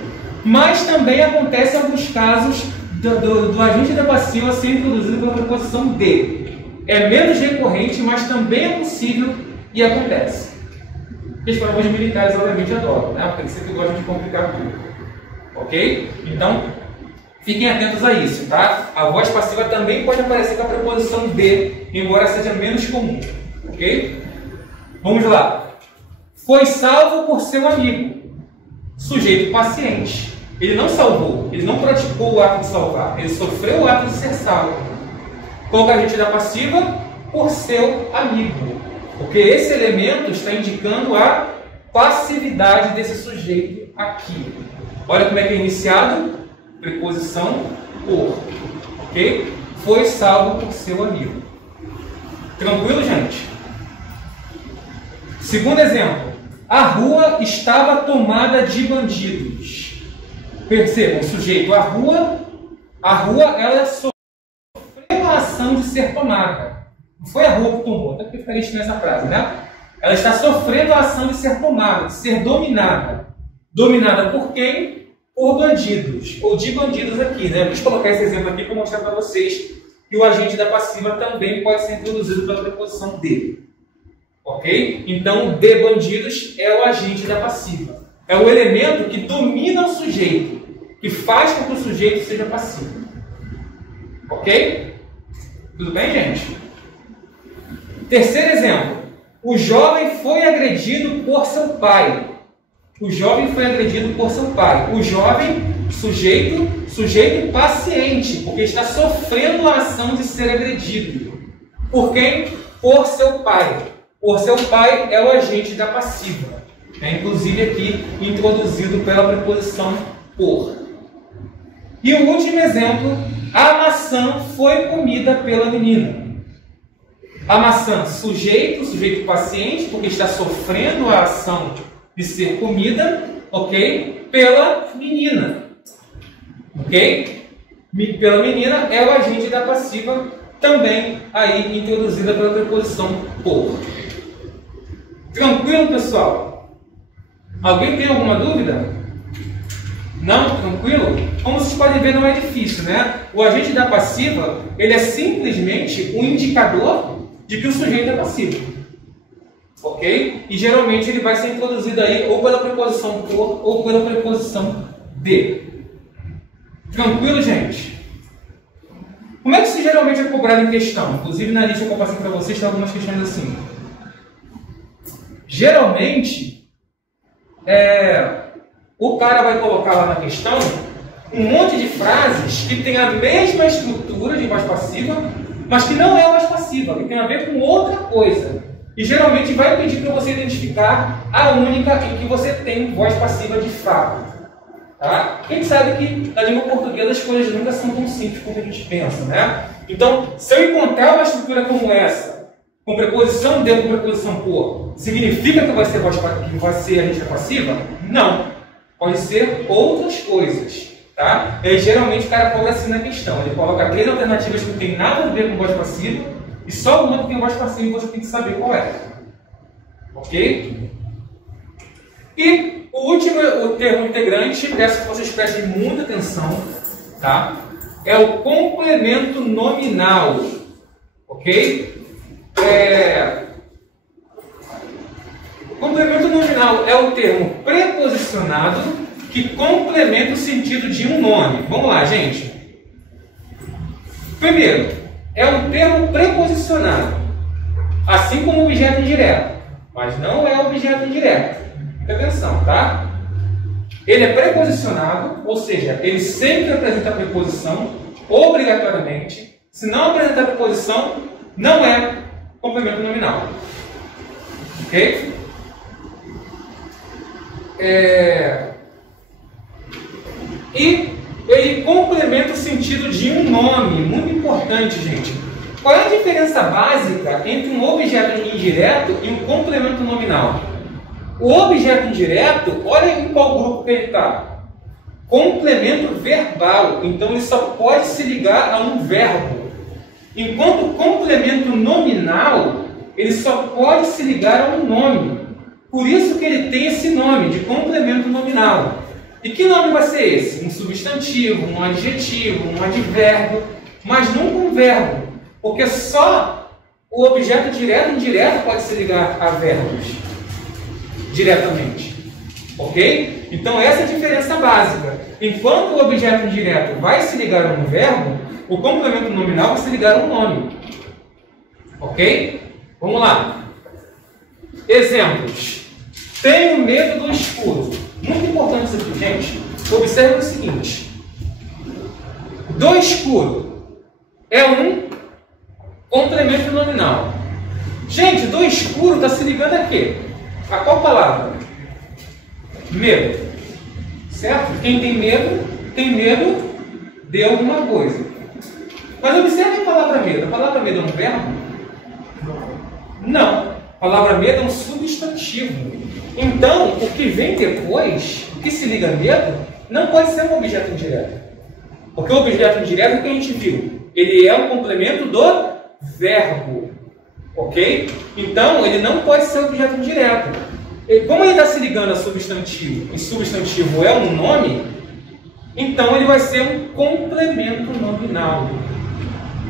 Mas também acontece alguns casos do agente da passiva ser introduzido pela preposição de. É menos recorrente, mas também é possível e acontece. Os provas militares, obviamente, adoram, né? Porque eles sempre gostam de complicar tudo. Ok? Então, fiquem atentos a isso, tá? A voz passiva também pode aparecer com a preposição de, embora seja menos comum. Ok? Vamos lá. Foi salvo por seu amigo. Sujeito paciente. Ele não salvou, ele não praticou o ato de salvar, ele sofreu o ato de ser salvo. Coloca a gente da passiva por seu amigo. Porque esse elemento está indicando a passividade desse sujeito aqui. Olha como é que é iniciado. Preposição por. Ok? Foi salvo por seu amigo. Tranquilo, gente? Segundo exemplo. A rua estava tomada de bandidos. Percebam, o sujeito, a rua ela sofreu a ação de ser tomada. Não foi a rua que tomou, até porque ficaria estranha essa frase, né? Ela está sofrendo a ação de ser tomada, de ser dominada. Dominada por quem? Por bandidos, ou de bandidos aqui, né? Deixa eu colocar esse exemplo aqui para mostrar para vocês que o agente da passiva também pode ser introduzido pela preposição de. Ok? Então, de bandidos é o agente da passiva. É o elemento que domina o sujeito, que faz com que o sujeito seja passivo. Ok? Tudo bem, gente? Terceiro exemplo. O jovem foi agredido por seu pai. O jovem foi agredido por seu pai. O jovem, sujeito paciente, porque está sofrendo a ação de ser agredido. Por quem? Por seu pai. Por seu pai é o agente da passiva. Inclusive aqui introduzido pela preposição por. E o último exemplo, a maçã foi comida pela menina. A maçã, sujeito paciente, porque está sofrendo a ação de ser comida, ok? Pela menina. Ok? Pela menina é o agente da passiva, também aí introduzida pela preposição por. Tranquilo, pessoal? Alguém tem alguma dúvida? Não? Tranquilo? Como vocês podem ver, não é difícil, né? O agente da passiva, ele é simplesmente um indicador de que o sujeito é passivo. Ok? E geralmente ele vai ser introduzido aí ou pela preposição por ou pela preposição D. Tranquilo, gente? Como é que isso geralmente é cobrado em questão? Inclusive na lista que eu passei para vocês tem algumas questões assim. Geralmente, o cara vai colocar lá na questão um monte de frases que tem a mesma estrutura de voz passiva, mas que não é voz passiva, que tem a ver com outra coisa. E geralmente vai pedir para você identificar a única em que você tem voz passiva de fato. Tá? A gente sabe que na língua portuguesa as coisas nunca são tão simples quanto a gente pensa, né? Então, se eu encontrar uma estrutura como essa, com preposição dentro de preposição por, significa que vai ser a letra passiva? Não. Pode ser outras coisas. Tá? E aí, geralmente o cara coloca assim na questão. Ele coloca 3 alternativas que não tem nada a ver com voz passiva e só uma que tem voz passiva e você tem que saber qual é. Ok? E o último, o termo integrante, peço que vocês prestem muita atenção, tá? É o complemento nominal. Ok? O complemento nominal é o termo preposicionado que complementa o sentido de um nome. Vamos lá, gente. Primeiro, é um termo preposicionado, assim como o objeto indireto, mas não é objeto indireto. Presta atenção, tá? Ele é preposicionado, ou seja, ele sempre apresenta a preposição, obrigatoriamente. Se não apresentar a preposição, não é complemento nominal. Ok? E ele complementa o sentido de um nome, muito importante, gente. Qual é a diferença básica entre um objeto indireto e um complemento nominal? O objeto indireto, olha em qual grupo que ele está. Complemento verbal, então ele só pode se ligar a um verbo. Enquanto o complemento nominal, ele só pode se ligar a um nome. Por isso que ele tem esse nome de complemento nominal. E que nome vai ser esse? Um substantivo, um adjetivo, um advérbio, mas nunca um verbo. Porque só o objeto direto e indireto pode se ligar a verbos diretamente. Ok? Então essa é a diferença básica. Enquanto o objeto indireto vai se ligar a um verbo, o complemento nominal vai se ligar a um nome. Ok? Vamos lá. Exemplos. Tenho medo do escuro. Muito importante isso aqui, gente. Observe o seguinte. Do escuro é um complemento nominal. Gente, do escuro está se ligando a quê? A qual palavra? Medo. Certo? Quem tem medo de alguma coisa. Mas observe a palavra medo. A palavra medo é um verbo? Não. A palavra medo é um substantivo. Então, o que vem depois, o que se liga a medo, não pode ser um objeto indireto. Porque o objeto indireto, o que a gente viu? Ele é um complemento do verbo. Ok? Então, ele não pode ser objeto indireto. Como ele está se ligando a substantivo, e substantivo é um nome, então ele vai ser um complemento nominal.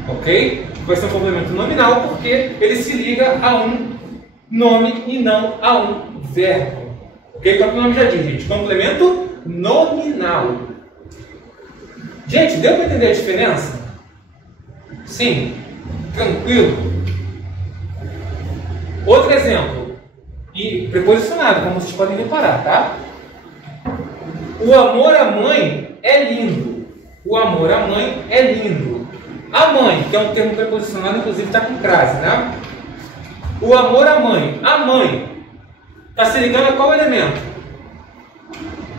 Ok? Vai ser um complemento nominal porque ele se liga a um nome e não a um verbo. Ok? Então o nome já diz, gente. Complemento nominal. Gente, deu para entender a diferença? Sim? Tranquilo? Outro exemplo. E preposicionado, como vocês podem reparar, tá? O amor à mãe é lindo. O amor à mãe é lindo. A mãe, que é um termo preposicionado, inclusive está com crase, né? O amor à mãe. A mãe está se ligando a qual elemento?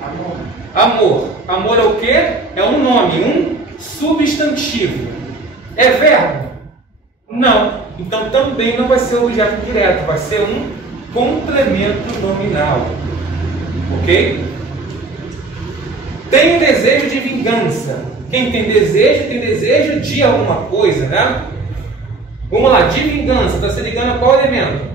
Amor. Amor. Amor é o quê? É um nome, um substantivo. É verbo? Não. Então também não vai ser objeto direto, vai ser um complemento nominal. Ok? Tenho desejo de vingança. Quem tem desejo de alguma coisa, né? Vamos lá, de vingança, está se ligando a qual elemento?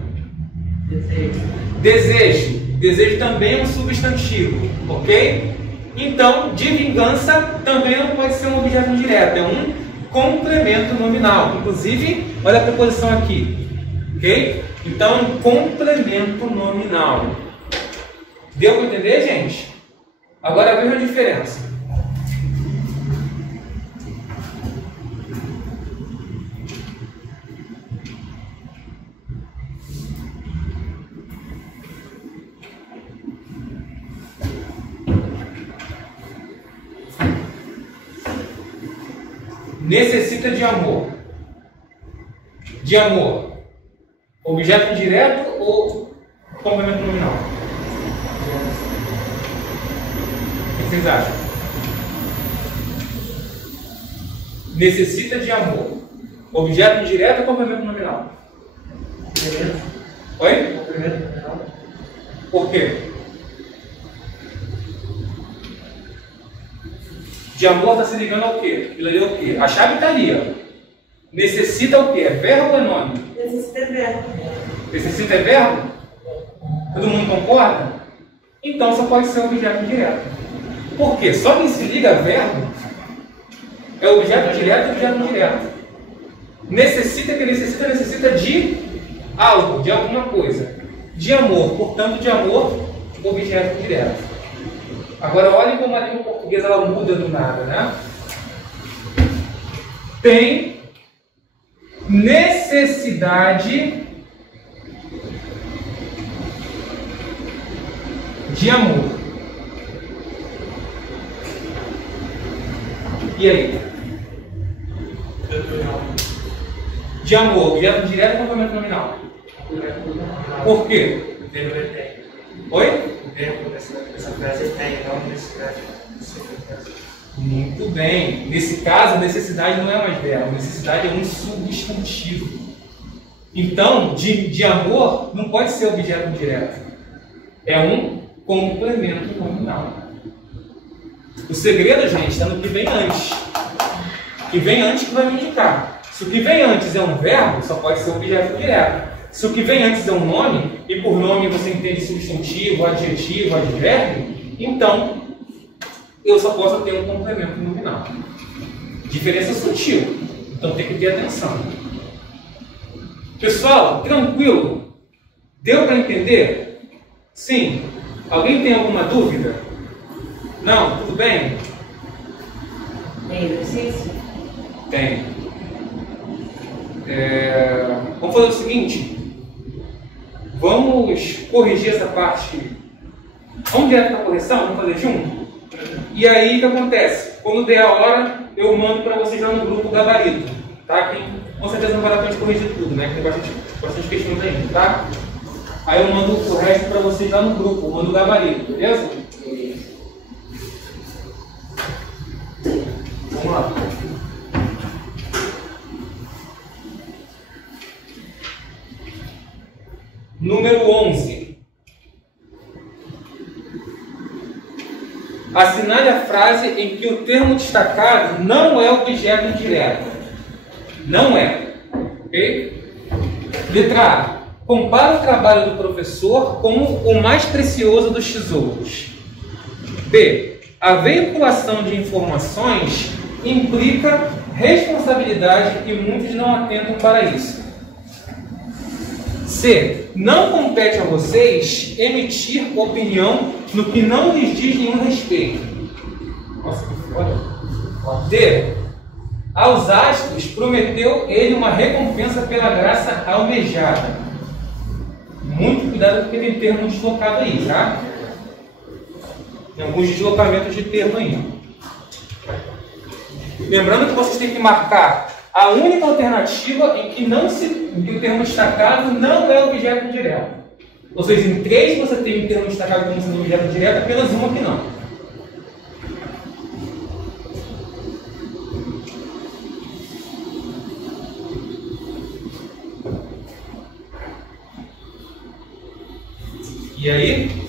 Desejo. Desejo. Desejo também é um substantivo, ok? Então, de vingança também não pode ser um objeto indireto, é um complemento nominal. Inclusive, olha a preposição aqui, ok? Então, é um complemento nominal. Deu para entender, gente? Agora veja a diferença. Necessita de amor. De amor. Objeto direto ou complemento nominal? O que vocês acham? Necessita de amor. Objeto direto ou complemento nominal? Complemento. Oi? Complemento nominal. Por quê? De amor está se ligando ao quê? Ele leu o quê? A chave está ali. Ó. Necessita o quê? É verbo ou é nome? Necessita é verbo. Necessita é verbo? Todo mundo concorda? Então só pode ser objeto direto. Por quê? Só quem se liga a verbo é objeto direto e objeto indireto. Necessita que necessita de algo, de alguma coisa. De amor, portanto, de amor, objeto direto. Agora, olhem como a língua portuguesa ela muda do nada, né? Tem necessidade de amor. E aí? De amor, objeto direto ou complemento nominal? Por quê? O verbo é tem. Oi? O verbo dessa frase tem, não necessidade. Muito bem. Nesse caso, necessidade não é mais verbo. Necessidade é um substantivo. Então, de amor não pode ser objeto direto. É um complemento nominal. O segredo, gente, está no que vem antes. O que vem antes que vai me indicar. Se o que vem antes é um verbo, só pode ser objeto direto. Se o que vem antes é um nome, e por nome você entende substantivo, adjetivo, advérbio, então eu só posso ter um complemento nominal. Diferença sutil, então tem que ter atenção. Pessoal, tranquilo? Deu para entender? Sim. Alguém tem alguma dúvida? Não? Tudo bem? Tem exercício? Tem. Vamos fazer o seguinte. Vamos corrigir essa parte. Vamos direto para a correção? Vamos fazer junto? E aí o que acontece? Quando der a hora, eu mando para vocês lá no grupo gabarito. Tá? Que com certeza não vai dar para gente corrigir tudo, né? Tem bastante questões ainda, tá? Aí eu mando o resto para vocês lá no grupo, mando o gabarito, beleza? Vamos lá. Número 11. Assinale a frase em que o termo destacado não é objeto indireto. Não é. Ok? Letra A. Compara o trabalho do professor como o mais precioso dos tesouros. B. A veiculação de informações implica responsabilidade e muitos não atentam para isso. C. Não compete a vocês emitir opinião no que não lhes diz nenhum respeito. Nossa, que foda. D. Aos astros prometeu ele uma recompensa pela graça almejada. Muito cuidado porque tem termo deslocado aí, tá? Tem alguns deslocamentos de termo aí. Lembrando que vocês têm que marcar a única alternativa em que o termo destacado não é objeto direto. Ou seja, em 3 você tem o termo destacado como sendo objeto direto, apenas uma que não. E aí?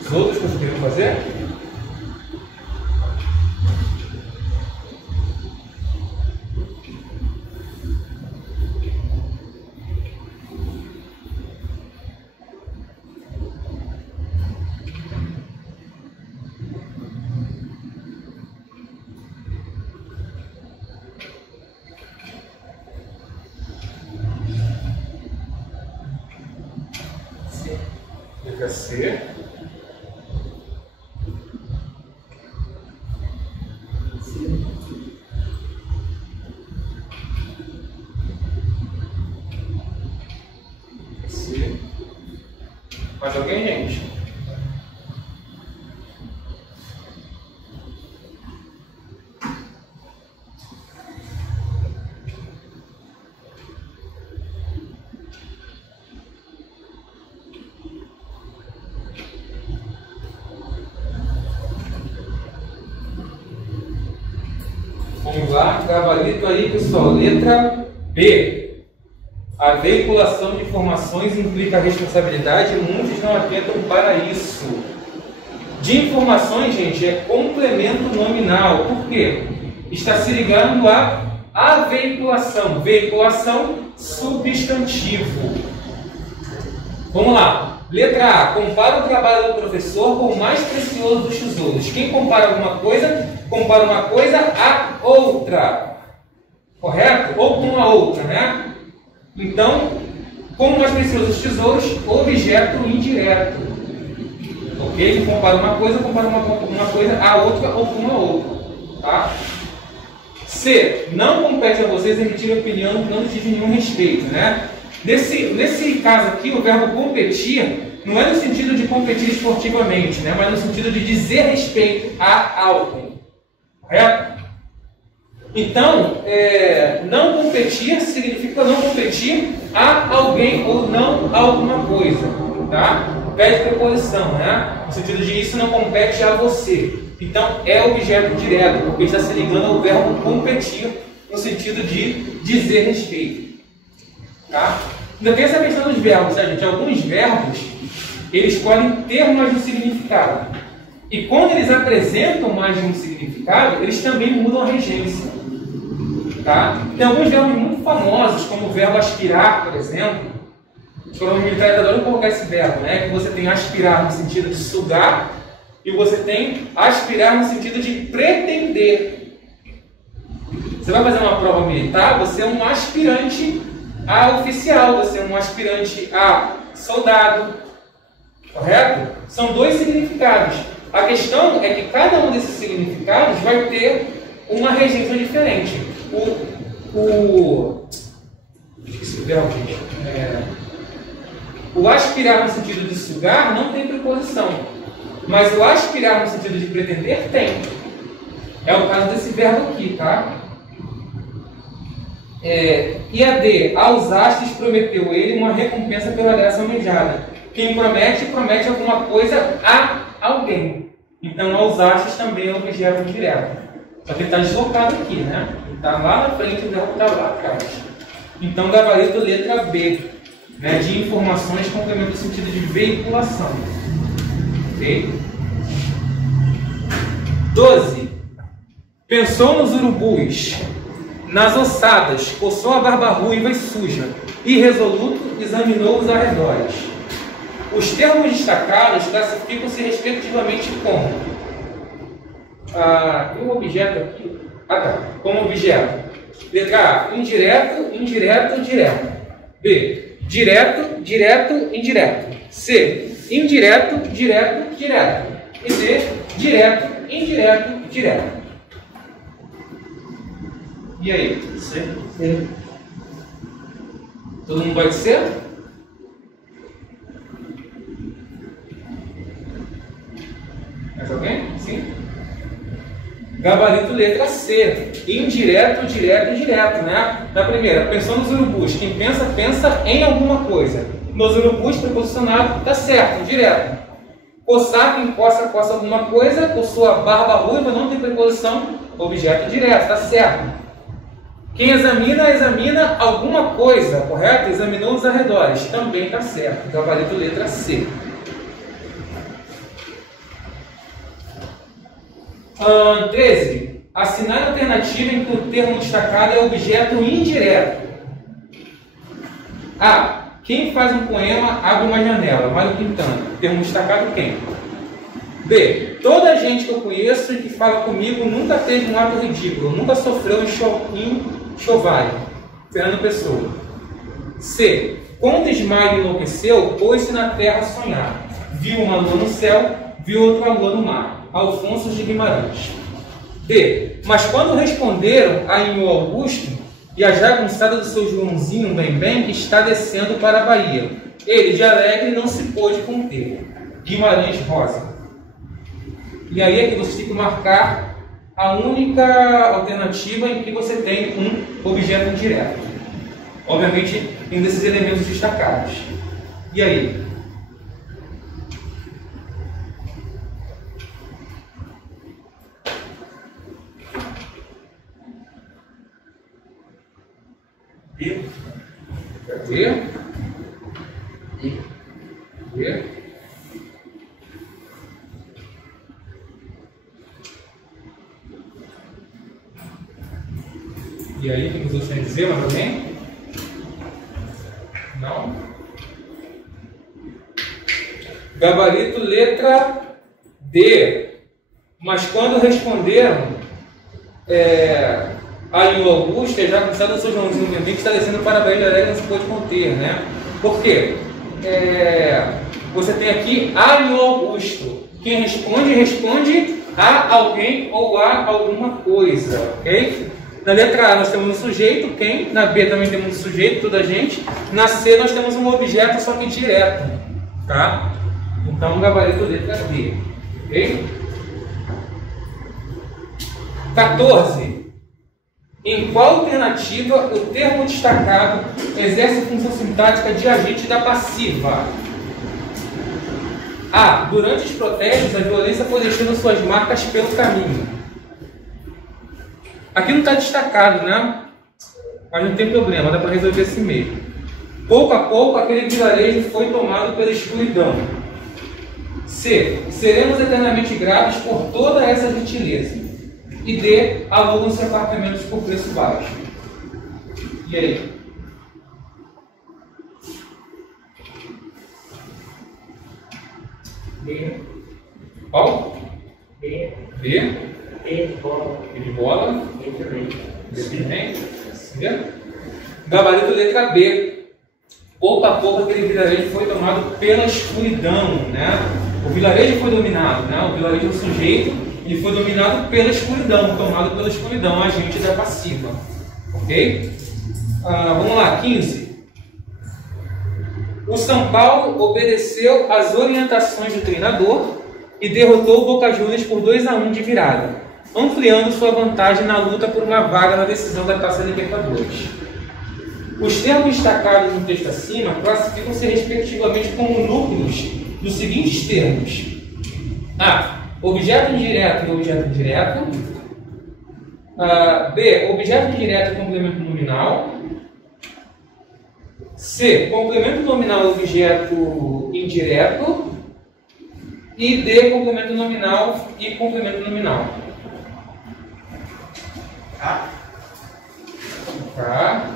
Os outros conseguiram fazer? Letra C. C. Mais alguém, gente? Vamos lá, gabarito aí, pessoal. Letra B. A veiculação de informações implica responsabilidade e muitos não atentam para isso. De informações, gente, é complemento nominal. Por quê? Está se ligando a veiculação. Veiculação, substantivo. Vamos lá. Letra A. Compara o trabalho do professor com o mais precioso dos tesouros. Quem compara alguma coisa, compara uma coisa a outra. Correto? Ou com a outra, né? Então, como o mais precioso dos tesouros, objeto indireto. Ok? Compara uma coisa a outra ou com a outra. Tá? C. Não compete a vocês emitir opinião que não lhes diz nenhum respeito, né? Nesse caso aqui, o verbo competir não é no sentido de competir esportivamente, né? Mas no sentido de dizer respeito a alguém. Correto? Então, não competir significa não competir a alguém ou não a alguma coisa. Tá? Pede preposição, né? No sentido de isso não compete a você. Então, é objeto direto, porque está se ligando ao verbo competir no sentido de dizer respeito. Tá? Ainda tem essa questão dos verbos, tá, gente? Alguns verbos, eles podem ter mais de um significado. E quando eles apresentam mais de um significado, eles também mudam a regência. Tá? Tem alguns verbos muito famosos, como o verbo aspirar, por exemplo. Os colonos militares adoram colocar esse verbo, né? Que você tem aspirar no sentido de sugar e você tem aspirar no sentido de pretender. Você vai fazer uma prova militar, você é um aspirante a oficial, você é um aspirante a soldado, correto? São dois significados. A questão é que cada um desses significados vai ter uma regência diferente. Esqueci o verbo, gente. O aspirar no sentido de sugar não tem preposição, mas o aspirar no sentido de pretender tem. É o caso desse verbo aqui, tá? E a D, aos hastes prometeu ele uma recompensa pela graça almejada. Quem promete, promete alguma coisa a alguém. Então, aos hastes também é objeto direto. Só que ele está deslocado aqui, né? Ele está lá na frente, o verbo está lá atrás. Então, gabarito letra B, né? De informações, complemento no sentido de veiculação. Ok? 12. Pensou nos urubus, nas ossadas, coçou a barba ruiva e suja, irresoluto, examinou os arredores. Os termos destacados classificam-se respectivamente como tem um objeto aqui. Como objeto. Letra A, indireto, indireto, direto. B, direto, direto, indireto. C, indireto, direto, direto. E D, direto, indireto, direto. E aí? C. Todo mundo pode ser? Mais alguém? Sim? Gabarito letra C. Indireto, direto, direto, né? Na primeira, pensou nos urubus. Quem pensa, pensa em alguma coisa. Nos urubus, preposicionado, tá certo, direto. Coçar, quem coça, coça alguma coisa. Coçou a barba ruiva, não tem preposição, objeto direto, tá certo. Quem examina, examina alguma coisa, correto? Examinou os arredores, também está certo. Gabarito letra C. 13. Assinar a alternativa em que o termo destacado é objeto indireto. A. Quem faz um poema abre uma janela. Mário Quintana. Termo destacado quem? B. Toda a gente que eu conheço e que fala comigo nunca teve um ato ridículo, nunca sofreu em chovalho. Fernando Pessoa. C. Quando Ismael enlouqueceu, pôs-se na terra a sonhar. viu uma lua no céu, viu outra lua no mar. Alfonso de Guimarães. D. Mas quando responderam a Inho Augusto, e a jagunçada do seu Joãozinho bem está descendo para a Bahia. Ele, de alegre, não se pôde conter. Guimarães Rosa. E aí é que você tem que marcar a única alternativa em que você tem um objeto indireto. Obviamente, um desses elementos destacados. E aí? B. D. D. E aí, o que os outros têm a dizer, mais alguém? Não? Gabarito, letra D. Mas quando responderam a Inho Augusto, já começaram o seu Joãozinho Bem que está descendo para a Bahia de Alegre, não se pode conter, né? Por quê? Você tem aqui a Inho Augusto. Quem responde a alguém ou a alguma coisa, ok? Na letra A nós temos um sujeito, quem? Na B também temos um sujeito, toda a gente. Na C nós temos um objeto, só que direto, tá? Então, gabarito letra D, ok? 14. Em qual alternativa o termo destacado exerce função sintática de agente da passiva? A. Durante os protestos, a violência foi deixando suas marcas pelo caminho. Aqui não está destacado, né? Mas não tem problema, dá para resolver assim mesmo. Pouco a pouco, aquele vilarejo foi tomado pela escuridão. C. Seremos eternamente gratos por toda essa gentileza. E D. Alugam-se apartamentos por preço baixo. E aí? B. Qual? B. B. E de bola. E de bola. E também. B também. C. Gabarito letra B. Pouco a pouco aquele vilarejo foi tomado pela escuridão, né? O vilarejo foi dominado, né? O vilarejo é o sujeito e foi dominado pela escuridão, tomado pela escuridão, agente da passiva. Ok? Vamos lá, 15. O São Paulo obedeceu às orientações do treinador e derrotou o Boca Juniors por 2-1 de virada, ampliando sua vantagem na luta por uma vaga na decisão da Taça Libertadores. Os termos destacados no texto acima classificam-se respectivamente como núcleos dos seguintes termos: A. Objeto indireto e objeto direto. B. Objeto indireto e complemento nominal. C. Complemento nominal e objeto indireto. E D. Complemento nominal e complemento nominal. A. Tá.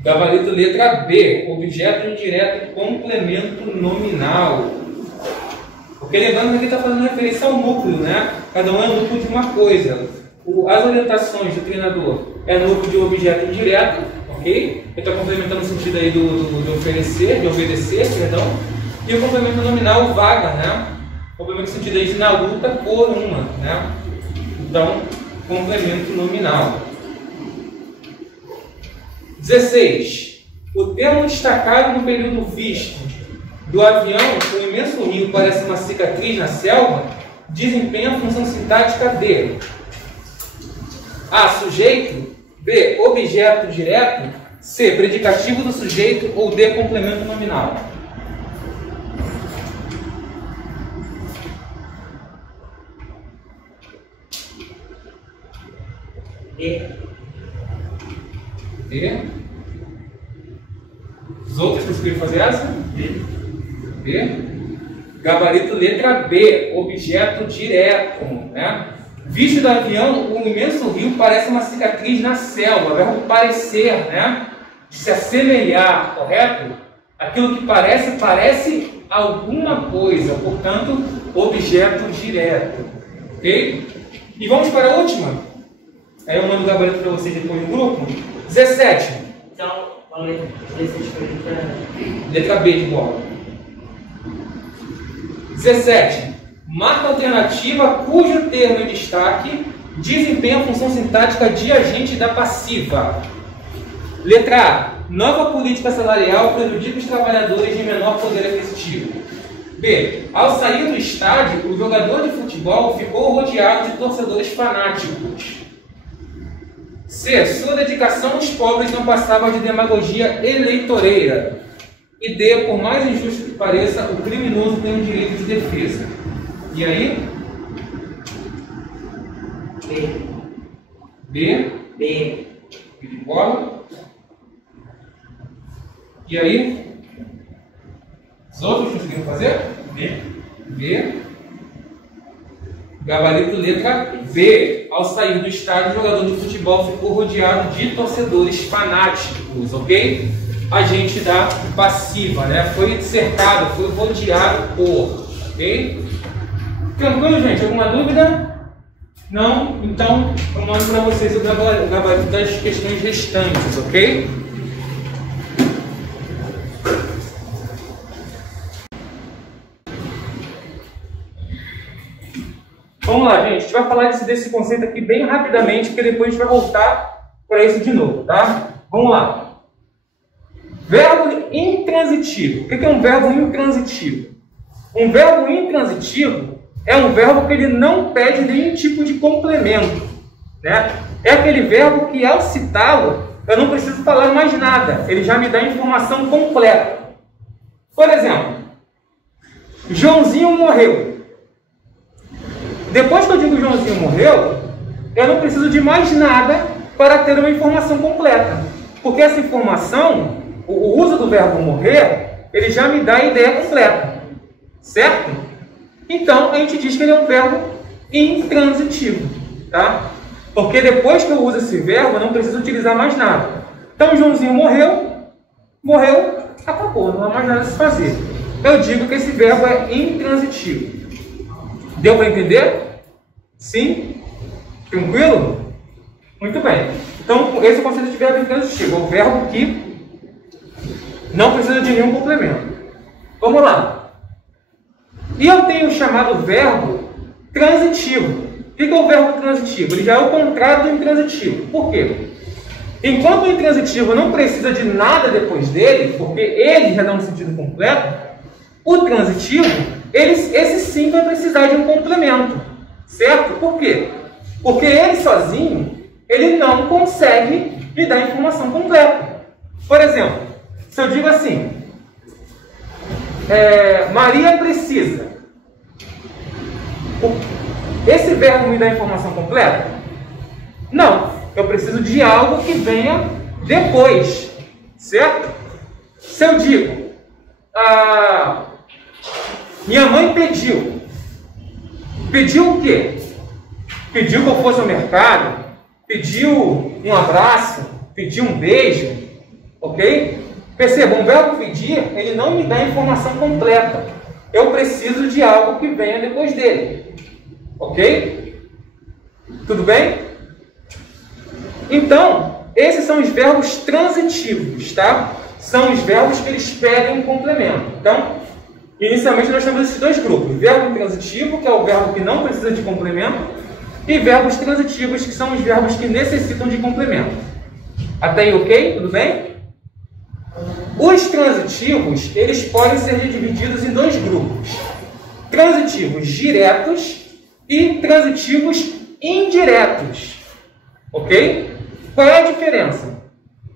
Gabarito letra B, objeto indireto e complemento nominal. Porque lembrando que aqui está fazendo referência ao núcleo, né? Cada um é o núcleo de uma coisa. As orientações do treinador é núcleo de objeto indireto, ok? Ele está complementando o sentido aí do oferecer, de obedecer, perdão. E o complemento nominal, vaga, né? Complemento no sentido aí de na luta por uma, né? Então, complemento nominal. 16. O termo destacado no período visto do avião, o imenso rio parece uma cicatriz na selva, desempenha a função sintática de A. Sujeito. B. Objeto direto. C. Predicativo do sujeito. Ou D. Complemento nominal. E. B. Os outros conseguiram fazer essa? B. B. Gabarito letra B, objeto direto, né? Visto do avião, o imenso rio parece uma cicatriz na selva, verbo parecer, né? De se assemelhar, correto? Aquilo que parece alguma coisa, portanto, objeto direto, ok? E vamos para a última? Aí eu mando o gabarito para vocês depois no grupo. 17. Então, Letra B de bola. 17. Marca alternativa cujo termo em destaque desempenha a função sintática de agente da passiva. Letra A. Nova política salarial prejudica os trabalhadores de menor poder aquisitivo. B. Ao sair do estádio, o jogador de futebol ficou rodeado de torcedores fanáticos. C. Sua dedicação aos pobres não passava de demagogia eleitoreira. E D. Por mais injusto que pareça, o criminoso tem o direito de defesa. E aí? B. B. B. B de bola. E aí? Os outros conseguiram fazer? B. B. Gabarito letra B. Ao sair do estádio, o jogador de futebol ficou rodeado de torcedores fanáticos, ok? Agente da passiva, né? Foi cercado, foi rodeado por, ok? Tranquilo, gente? Alguma dúvida? Não? Então, eu mando para vocês o gabarito das questões restantes, ok? Vamos lá, gente. A gente vai falar desse conceito aqui bem rapidamente, porque depois a gente vai voltar para isso de novo, tá? Vamos lá. Verbo intransitivo. O que é um verbo intransitivo? Um verbo intransitivo é um verbo que ele não pede nenhum tipo de complemento, né? É aquele verbo que, ao citá-lo, eu não preciso falar mais nada. Ele já me dá a informação completa. Por exemplo, Joãozinho morreu. Depois que eu digo Joãozinho morreu, eu não preciso de mais nada para ter uma informação completa. Porque essa informação, o uso do verbo morrer, ele já me dá a ideia completa. Certo? Então, a gente diz que ele é um verbo intransitivo. Tá? Porque depois que eu uso esse verbo, eu não preciso utilizar mais nada. Então, Joãozinho morreu, acabou, não há mais nada a se fazer. Eu digo que esse verbo é intransitivo. Deu para entender? Sim? Tranquilo? Muito bem. Então, esse é o conceito de verbo intransitivo. É o verbo que não precisa de nenhum complemento. Vamos lá. E eu tenho o chamado verbo transitivo. O que é o verbo transitivo? Ele já é o contrário do intransitivo. Por quê? Enquanto o intransitivo não precisa de nada depois dele, porque ele já dá um sentido completo, o transitivo, esse sim vai precisar de um complemento, certo? Por quê? Porque ele sozinho, ele não consegue me dar informação completa. Por exemplo, se eu digo assim, Maria precisa, esse verbo me dá informação completa? Não, eu preciso de algo que venha depois, certo? Se eu digo, minha mãe pediu. Pediu o quê? Pediu que eu fosse ao mercado, pediu um abraço, pediu um beijo, ok? Percebam, o verbo pedir, ele não me dá a informação completa. Eu preciso de algo que venha depois dele, ok? Tudo bem? Então, esses são os verbos transitivos, tá? São os verbos que eles pedem um complemento. Então, inicialmente nós temos esses dois grupos. Verbo intransitivo, que é o verbo que não precisa de complemento, e verbos transitivos, que são os verbos que necessitam de complemento. Até aí, ok? Tudo bem? Os transitivos, eles podem ser divididos em dois grupos. Transitivos diretos e transitivos indiretos. Ok? Qual é a diferença?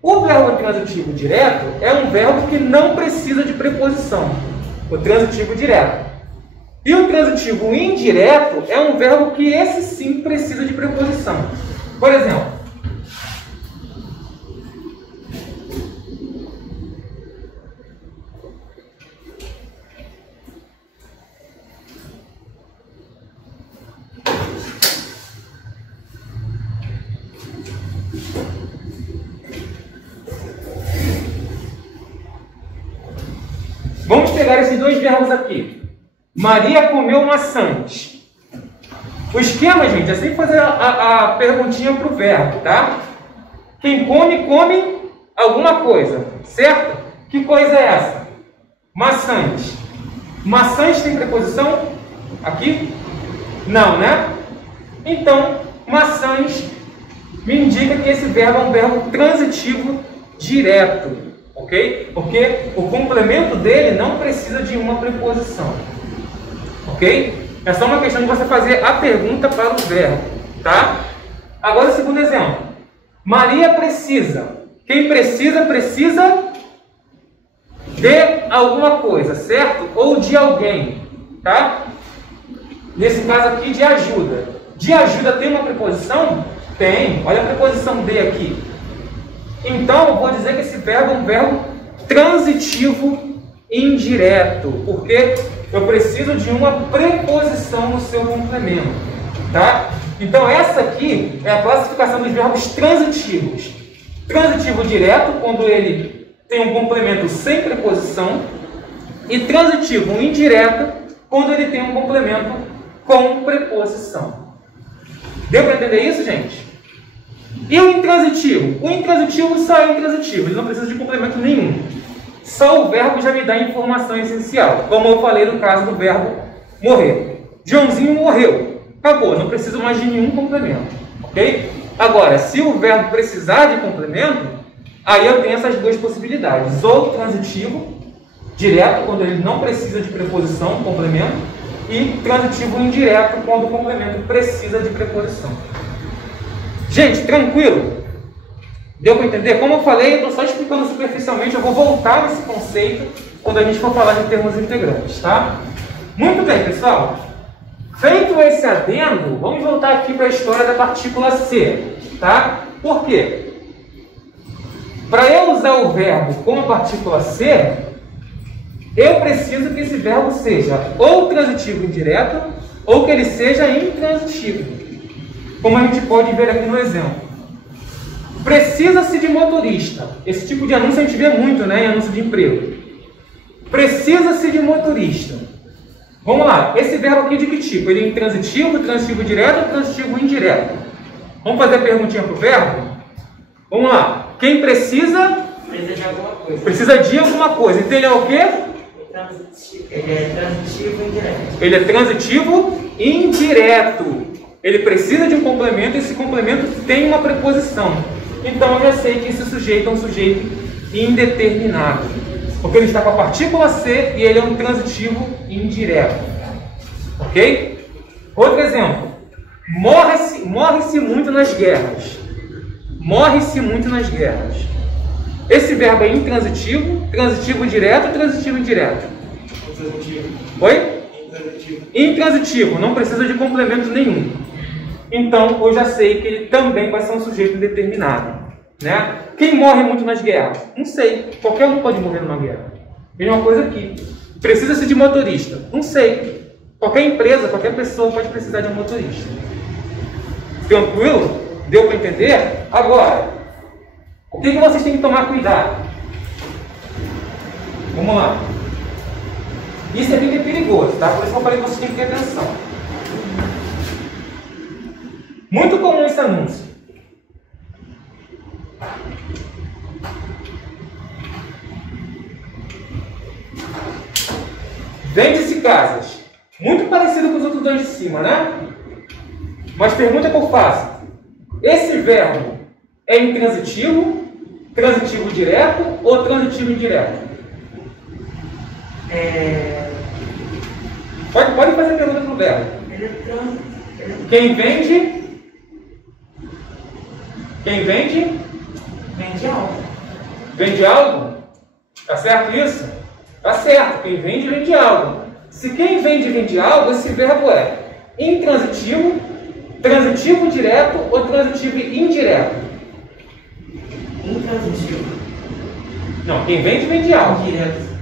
O verbo transitivo direto é um verbo que não precisa de preposição. O transitivo direto. E o transitivo indireto é um verbo que esse sim precisa de preposição. Por exemplo, vamos pegar esses dois verbos aqui. Maria comeu maçãs. O esquema, gente, é sempre fazer a perguntinha para o verbo, tá? Quem come, come alguma coisa, certo? Que coisa é essa? Maçãs. Maçãs tem preposição aqui? Não, né? Então, maçãs me indica que esse verbo é um verbo transitivo direto, ok? Porque o complemento dele não precisa de uma preposição, ok? É só uma questão de você fazer a pergunta para o verbo, tá? Agora o segundo exemplo. Maria precisa. Quem precisa, precisa de alguma coisa, certo? Ou de alguém, tá? Nesse caso aqui, de ajuda. De ajuda tem uma preposição? Tem. Olha a preposição de aqui. Então, eu vou dizer que esse verbo é um verbo transitivo indireto, porque eu preciso de uma preposição no seu complemento, tá? Então, essa aqui é a classificação dos verbos transitivos. Transitivo direto, quando ele tem um complemento sem preposição, e transitivo indireto, quando ele tem um complemento com preposição. Deu para entender isso, gente? E o intransitivo? O intransitivo só é intransitivo, ele não precisa de complemento nenhum. Só o verbo já me dá informação essencial, como eu falei no caso do verbo morrer. Joãozinho morreu. Acabou, não preciso mais de nenhum complemento, ok? Agora, se o verbo precisar de complemento, aí eu tenho essas duas possibilidades. Ou transitivo, direto, quando ele não precisa de preposição, complemento, e transitivo indireto, quando o complemento precisa de preposição. Gente, tranquilo? Deu para entender? Como eu falei, eu estou só explicando superficialmente, eu vou voltar nesse conceito quando a gente for falar de termos integrantes, tá? Muito bem, pessoal. Feito esse adendo, vamos voltar aqui para a história da partícula ser, tá? Por quê? Para eu usar o verbo com a partícula ser, eu preciso que esse verbo seja ou transitivo indireto, ou que ele seja intransitivo. Como a gente pode ver aqui no exemplo. Precisa-se de motorista. Esse tipo de anúncio a gente vê muito, né, em anúncio de emprego. Precisa-se de motorista. Vamos lá, esse verbo aqui de que tipo? Ele é intransitivo, transitivo direto ou transitivo indireto? Vamos fazer a perguntinha para o verbo? Vamos lá. Quem precisa? Precisa de alguma coisa. Precisa de alguma coisa. Então ele é o quê? Ele é transitivo indireto. Ele é transitivo indireto. Ele precisa de um complemento e esse complemento tem uma preposição. Então eu já sei que esse sujeito é um sujeito indeterminado. Porque ele está com a partícula ser e ele é um transitivo indireto. Ok? Outro exemplo. Morre-se muito nas guerras. Morre-se muito nas guerras. Esse verbo é intransitivo, transitivo direto ou transitivo indireto? Intransitivo. Oi? Intransitivo. Intransitivo, não precisa de complemento nenhum. Então, eu já sei que ele também vai ser um sujeito indeterminado. Né? Quem morre muito nas guerras? Não sei. Qualquer um pode morrer numa guerra. Mesma coisa aqui. Precisa-se de motorista? Não sei. Qualquer empresa, qualquer pessoa pode precisar de um motorista. Tranquilo? Deu para entender? Agora, o que vocês têm que tomar cuidado? Vamos lá. Isso aqui é perigoso, tá? Por isso que eu falei que vocês têm que ter atenção. Muito comum esse anúncio. Vende-se casas. Muito parecido com os outros dois de cima, né? Mas pergunta que eu faço. Esse verbo é intransitivo, transitivo direto ou transitivo indireto? Pode fazer pergunta para o verbo. Quem vende? Quem vende? Vende algo. Vende algo? Tá certo isso? Tá certo. Quem vende, vende algo. Se quem vende, vende algo, esse verbo é intransitivo, transitivo direto ou transitivo indireto? Intransitivo. Não, quem vende, vende algo. Indireto.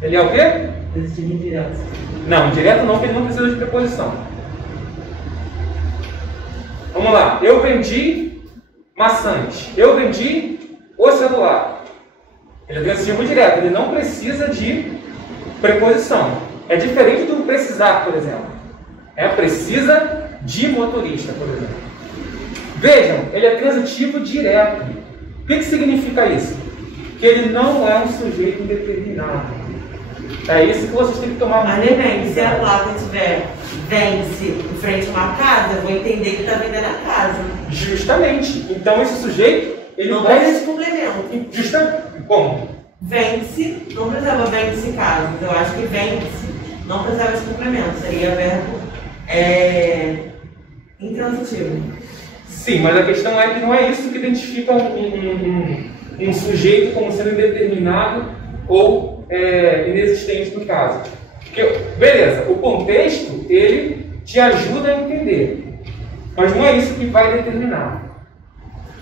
Ele é o quê? Transitivo indireto. Não, indireto não, porque ele não precisa de preposição. Vamos lá. Eu vendi maçãs. Eu vendi o celular. Ele é transitivo direto. Ele não precisa de preposição. É diferente do precisar, por exemplo. Precisa de motorista, por exemplo. Vejam, ele é transitivo direto. que significa isso? Que ele não é um sujeito indeterminado. É isso que vocês têm que tomar muito cuidado. Mas se a placa tiver vende-se em frente a uma casa, eu vou entender que está vendendo a casa. Justamente. Então esse sujeito, ele não vai... precisa de complemento. Justamente. Como? Vende-se, não precisava vende-se casa. Eu acho que vende-se não precisava de complemento. Seria verbo intransitivo. Sim, mas a questão é que não é isso que identifica um sujeito como sendo indeterminado ou inexistente no caso. Porque, beleza, o contexto, ele te ajuda a entender, mas não é isso que vai determinar.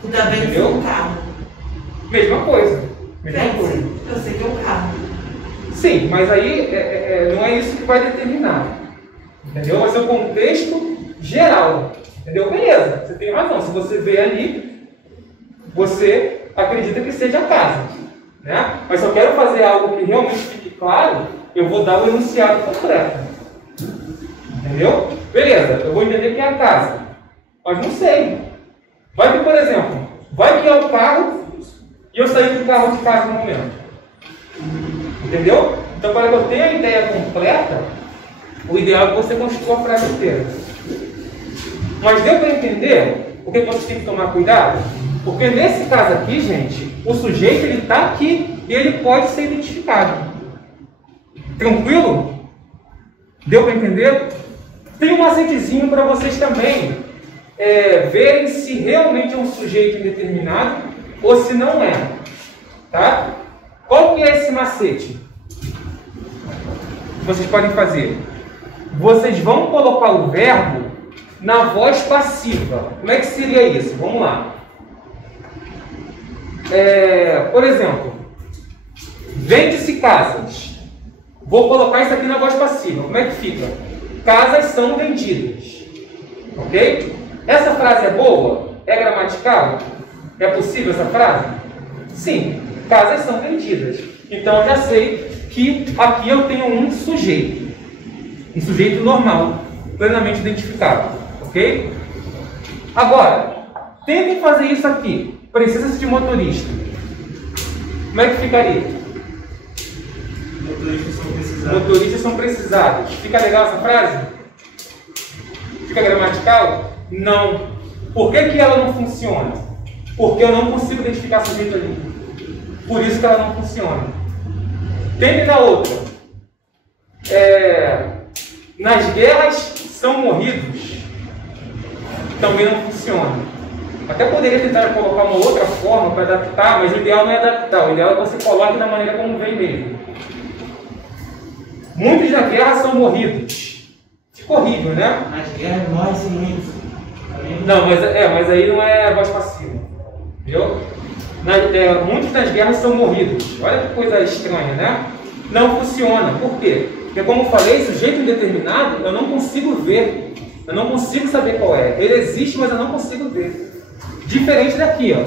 O da vende-se é um carro. Mesma coisa. Mesma coisa. Eu sei que é um carro. Sim, mas aí não é isso que vai determinar. Entendeu? Vai ser o contexto geral. Entendeu? Beleza, você tem razão. Se você vê ali, você acredita que seja a casa. Né? Mas se eu quero fazer algo que realmente fique claro, eu vou dar o enunciado completo. Entendeu? Beleza, eu vou entender que é a casa. Mas não sei. Vai que, por exemplo, vai que é o carro e eu saí do carro de casa no momento. Entendeu? Então, para que eu tenha a ideia completa, o ideal é que você construa a frase inteira. Mas deu para entender o que você tem que tomar cuidado? Porque nesse caso aqui, gente, o sujeito ele está aqui e ele pode ser identificado. Tranquilo? Deu para entender? Tem um macetezinho para vocês também verem se realmente é um sujeito indeterminado ou se não é. Tá? Qual que é esse macete? Vocês podem fazer. Vocês vão colocar o verbo na voz passiva. Como é que seria isso? Vamos lá. Por exemplo, vende-se casas. Vou colocar isso aqui na voz passiva. Como é que fica? Casas são vendidas. Ok? Essa frase é boa? É gramatical? É possível essa frase? Sim. Casas são vendidas. Então eu já sei que aqui eu tenho um sujeito. Um sujeito normal, plenamente identificado. Ok? Agora, tentem fazer isso aqui. Precisa-se de motorista. Como é que ficaria? Motoristas são precisados. Motoristas são precisados. Fica legal essa frase? Fica gramatical? Não. Por que ela não funciona? Porque eu não consigo identificar sujeito ali. Por isso que ela não funciona. Tente na outra. Nas guerras são morridos. Também não funciona. Até poderia tentar colocar uma outra forma para adaptar, mas o ideal não é adaptar. O ideal é que você coloque da maneira como vem mesmo. Muitos na guerra são morridos. Ficou horrível, né? Nas guerras morrem-se muitos. Não, mas aí não é voz passiva. Entendeu? Muitos nas guerras são morridos. Olha que coisa estranha, né? Não funciona. Por quê? Porque, como eu falei, sujeito indeterminado, eu não consigo ver. Eu não consigo saber qual é. Ele existe, mas eu não consigo ver. Diferente daqui, ó.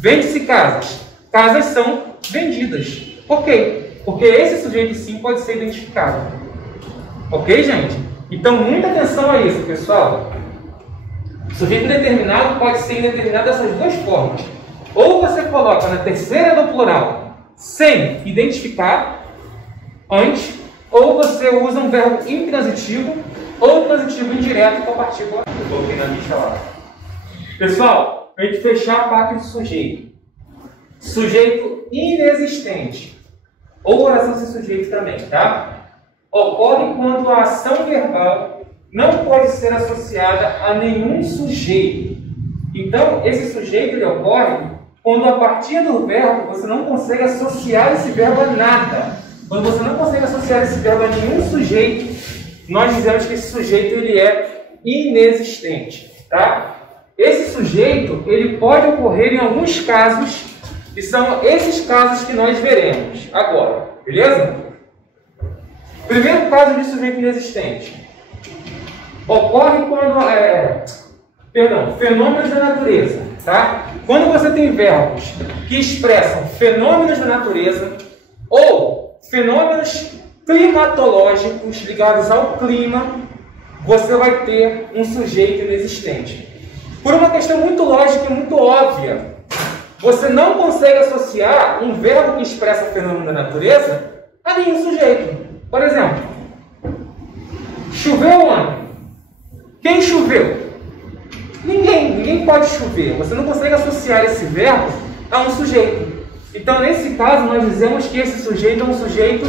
Vende-se casas. Casas são vendidas. Ok. Porque esse sujeito sim pode ser identificado. Ok, gente? Então, muita atenção a isso, pessoal. Sujeito indeterminado pode ser indeterminado dessas duas formas. Ou você coloca na terceira do plural sem identificar antes, ou você usa um verbo intransitivo ou transitivo indireto com a partícula. Eu coloquei na lista lá. Pessoal, para a gente fechar a parte de sujeito. Sujeito inexistente. Ou oração sem sujeito também, tá? Ocorre quando a ação verbal não pode ser associada a nenhum sujeito. Então, esse sujeito ele ocorre quando a partir do verbo você não consegue associar esse verbo a nada. Quando você não consegue associar esse verbo a nenhum sujeito, nós dizemos que esse sujeito ele é inexistente. Tá? Esse sujeito ele pode ocorrer em alguns casos, e são esses casos que nós veremos agora. Beleza? Primeiro caso de sujeito inexistente. Ocorre quando... fenômenos da natureza. Tá? Quando você tem verbos que expressam fenômenos da natureza ou fenômenos climatológicos ligados ao clima, você vai ter um sujeito inexistente. Por uma questão muito lógica e muito óbvia. você não consegue associar um verbo que expressa fenômeno da natureza a nenhum sujeito. Por exemplo, choveu ontem. Quem choveu? Ninguém pode chover. Você não consegue associar esse verbo a um sujeito. Então, nesse caso, nós dizemos que esse sujeito é um sujeito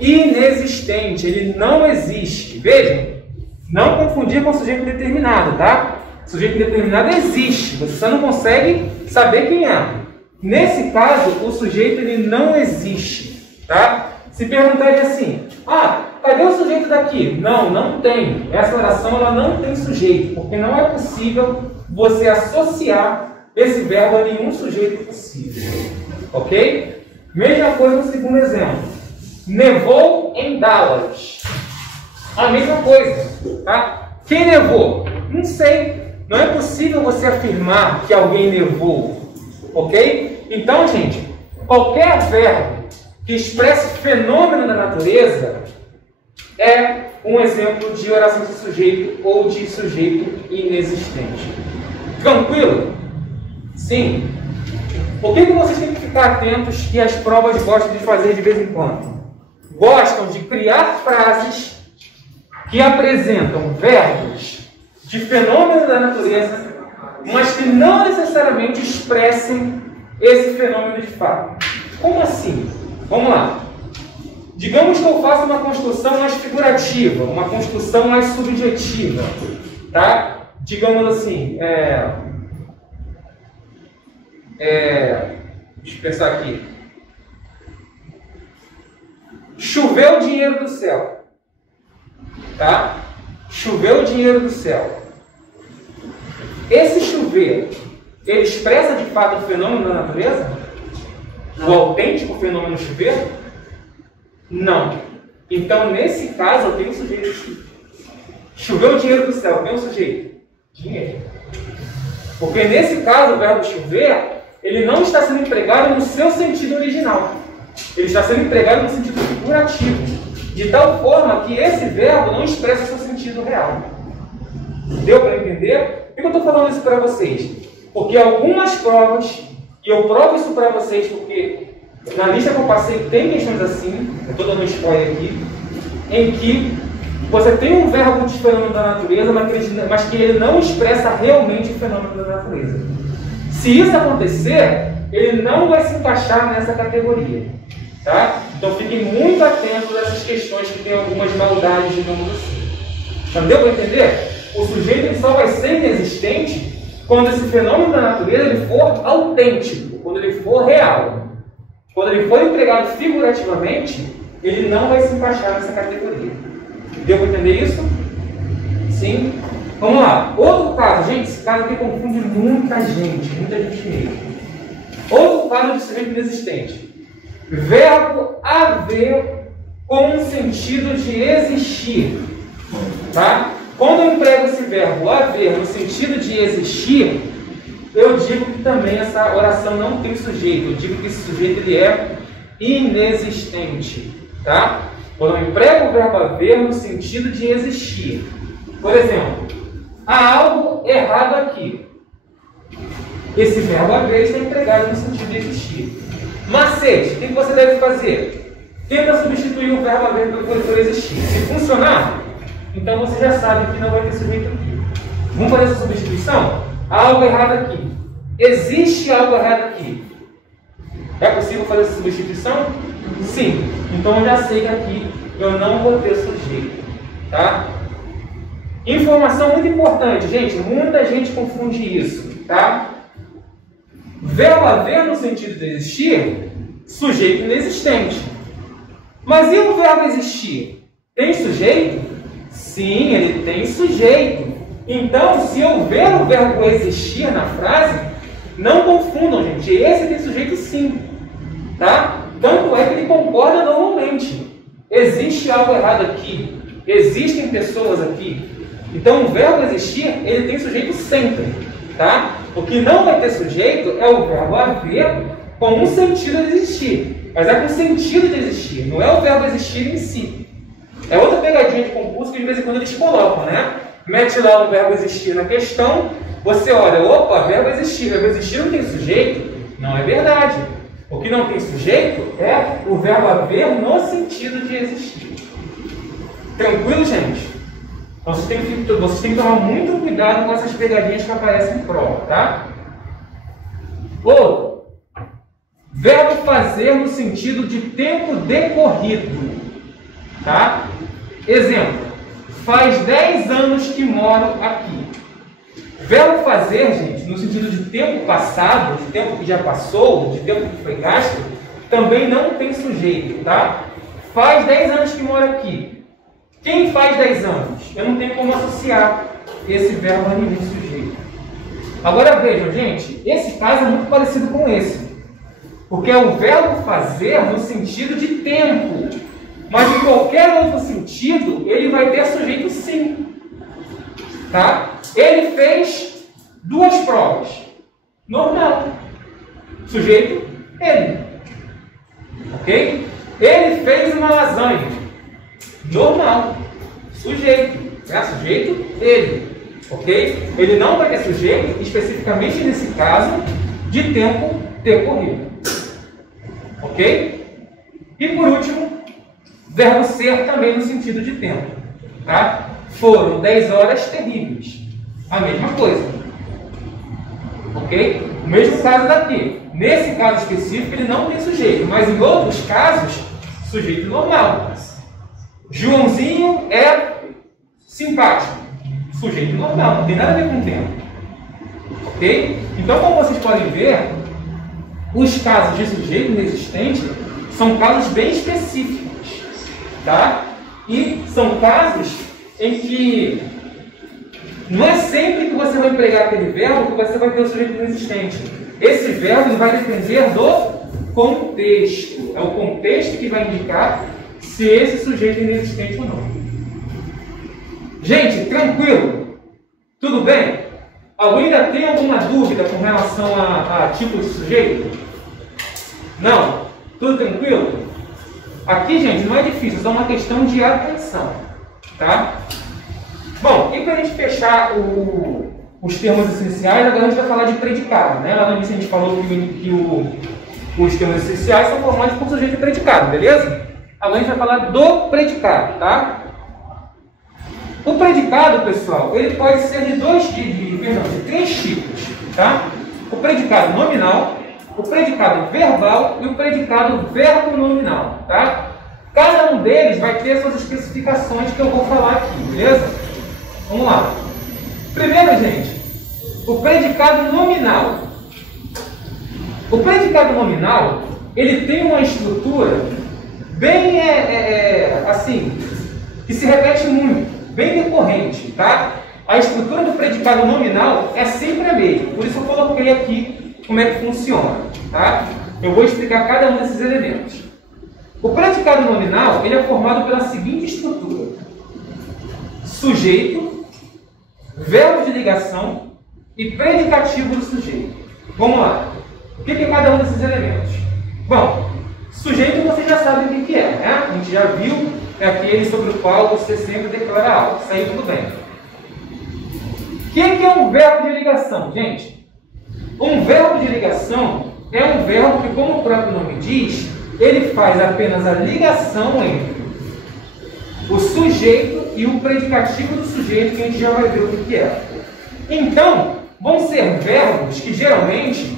inexistente. Ele não existe. Vejam, não confundir com sujeito determinado, tá? Sujeito determinado existe. Você só não consegue saber quem é. Nesse caso, o sujeito ele não existe, tá? Se perguntarem assim, cadê o sujeito daqui? Não tem. Essa oração ela não tem sujeito, porque não é possível você associar esse verbo a nenhum sujeito possível. Ok? Mesma coisa no segundo exemplo. Nevou em Dallas. A mesma coisa, tá? Quem nevou? Não sei. Não é possível você afirmar que alguém nevou. Ok? Então, gente, qualquer verbo que expresse fenômeno da natureza é um exemplo de oração de sujeito ou de sujeito inexistente. Tranquilo? Sim. Por que vocês têm que ficar atentos que as provas gostam de fazer de vez em quando? Gostam de criar frases que apresentam verbos de fenômeno da natureza, mas que não necessariamente expressem esse fenômeno de fato. Como assim? Vamos lá. Digamos que eu faça uma construção mais figurativa, uma construção mais subjetiva, tá? Digamos assim, deixa eu pensar aqui. Choveu dinheiro do céu, tá? Choveu dinheiro do céu. Esse chover, ele expressa de fato o fenômeno da natureza? O autêntico fenômeno chover? Não. Então, nesse caso, eu tenho um sujeito. Choveu dinheiro do céu, tem um sujeito? Dinheiro. Porque nesse caso, o verbo chover, ele não está sendo empregado no seu sentido original. Ele está sendo empregado no sentido figurativo. De tal forma que esse verbo não expressa o seu sentido real. Deu para entender? Por que eu estou falando isso para vocês? Porque algumas provas, e eu provo isso para vocês porque na lista que eu passei tem questões assim, eu estou dando um spoiler aqui, em que você tem um verbo de fenômeno da natureza, mas que ele não expressa realmente o fenômeno da natureza. Se isso acontecer, ele não vai se encaixar nessa categoria. Tá? Então fiquem muito atentos a essas questões que tem algumas maldades, digamos assim. Então, deu para entender? O sujeito ele só vai ser inexistente quando esse fenômeno da natureza ele for autêntico, quando ele for real. Quando ele for empregado figurativamente, ele não vai se encaixar nessa categoria. Deu para entender isso? Sim? Vamos lá. Outro caso, gente, esse caso aqui confunde muita gente mesmo. Outro caso de sujeito inexistente. Verbo haver com um sentido de existir. Tá? Quando eu emprego esse verbo haver no sentido de existir, eu digo que também essa oração não tem sujeito. Eu digo que esse sujeito ele é inexistente. Tá? Quando eu emprego o verbo haver no sentido de existir. Por exemplo, há algo errado aqui. Esse verbo haver está empregado no sentido de existir. Macete, o que você deve fazer? Tenta substituir o verbo haver por existir. Se funcionar, então você já sabe que não vai ter sujeito aqui. Vamos fazer essa substituição? Há algo errado aqui. Existe algo errado aqui. É possível fazer essa substituição? Sim. Então eu já sei que aqui eu não vou ter sujeito. Tá? Informação muito importante, gente. Muita gente confunde isso. Tá? Verbo haver no sentido de existir, sujeito inexistente. Mas e o verbo existir? Tem sujeito? Sim, ele tem sujeito. Então, se houver o verbo existir na frase, não confundam, gente. Esse tem sujeito sim. Tá? Tanto é que ele concorda normalmente. Existe algo errado aqui. Existem pessoas aqui. Então, o verbo existir, ele tem sujeito sempre. Tá? O que não vai ter sujeito é o verbo haver com um sentido de existir. Mas é com sentido de existir, não é o verbo existir em si. É outra pegadinha de concurso que de vez em quando eles colocam, né? Mete lá o verbo existir na questão, você olha, opa, verbo existir não tem sujeito, Não é verdade. O que não tem sujeito é o verbo haver no sentido de existir. Tranquilo, gente? Então vocês têm que tomar muito cuidado com essas pegadinhas que aparecem em prova, tá? Outro. Verbo fazer no sentido de tempo decorrido. Tá? Exemplo. Faz 10 anos que moro aqui. Verbo fazer, gente, no sentido de tempo passado, de tempo que já passou, de tempo que foi gasto, também não tem sujeito, tá? Faz 10 anos que moro aqui. Quem faz 10 anos? Eu não tenho como associar esse verbo a nenhum sujeito. Agora vejam, gente, esse caso é muito parecido com esse. Porque é o verbo fazer no sentido de tempo. Mas em qualquer outro sentido, ele vai ter sujeito sim. Tá? Ele fez 2 provas. Normal. Sujeito, ele. Ok? Ele fez uma lasanha. Normal. Sujeito. Sujeito, ele. Ok? Ele não vai ter sujeito, especificamente nesse caso, de tempo decorrido. Ok? E por último, verbo ser também no sentido de tempo. Tá? Foram 10 horas terríveis. A mesma coisa. Ok? O mesmo caso daqui. Nesse caso específico, ele não tem sujeito, mas em outros casos, sujeito normal. Joãozinho é simpático. Sujeito normal, não tem nada a ver com o tempo. Ok? Então, como vocês podem ver, os casos de sujeito inexistente são casos bem específicos. Tá? E são casos em que não é sempre que você vai empregar aquele verbo que você vai ter o sujeito inexistente. Esse verbo vai depender do contexto. É o contexto que vai indicar se esse sujeito é inexistente ou não. Gente, tranquilo? Tudo bem? Alguém ainda tem alguma dúvida com relação a tipo de sujeito? Não? Tudo tranquilo? Aqui, gente, não é difícil, é só uma questão de atenção. Tá? Bom, e para a gente fechar os termos essenciais, agora a gente vai falar de predicado. Né? Lá no início a gente falou que os termos essenciais são formados por sujeito e predicado, beleza? Agora a gente vai falar do predicado, tá? O predicado, pessoal, ele pode ser de 3 tipos, tá? O predicado nominal, o predicado verbal e o predicado verbo-nominal, tá? Cada um deles vai ter suas especificações que eu vou falar aqui, beleza? Vamos lá. Primeiro, gente, o predicado nominal. O predicado nominal, ele tem uma estrutura bem, assim, que se repete muito, bem decorrente, tá? A estrutura do predicado nominal é sempre a mesma, por isso eu coloquei aqui como é que funciona, tá? Eu vou explicar cada um desses elementos. O predicado nominal, ele é formado pela seguinte estrutura: sujeito, verbo de ligação e predicativo do sujeito. Vamos lá. O que é cada um desses elementos? Bom, sujeito vocês já sabem o que é, né? A gente já viu, é aquele sobre o qual você sempre declara algo. Isso aí tudo bem. O que é um verbo de ligação, gente? Um verbo de ligação é um verbo que, como o próprio nome diz, ele faz apenas a ligação entre o sujeito e o predicativo do sujeito, que a gente já vai ver o que é. Então, vão ser verbos que geralmente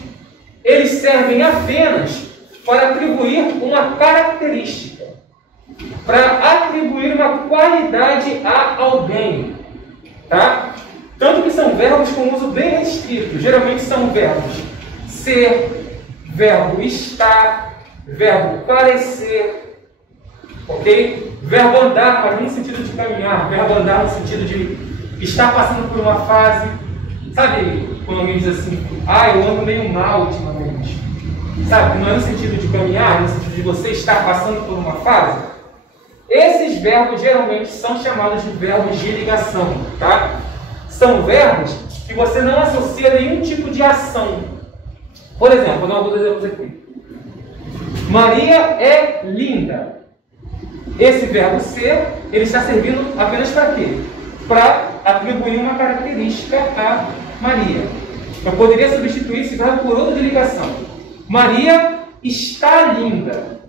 eles servem apenas para atribuir uma característica, para atribuir uma qualidade a alguém, tá? Tanto que são verbos com uso bem restrito. Geralmente são verbos ser, verbo estar, verbo parecer, ok? Verbo andar, mas não no sentido de caminhar, verbo andar no sentido de estar passando por uma fase. Sabe quando alguém diz assim, eu ando meio mal ultimamente? Sabe, não é no sentido de caminhar, é no sentido de você estar passando por uma fase. Esses verbos geralmente são chamados de verbos de ligação, tá? São verbos que você não associa nenhum tipo de ação. Por exemplo, vou dar alguns exemplos aqui. Maria é linda. Esse verbo ser, ele está servindo apenas para quê? Para atribuir uma característica a Maria. Eu poderia substituir esse verbo por outro de ligação. Maria está linda.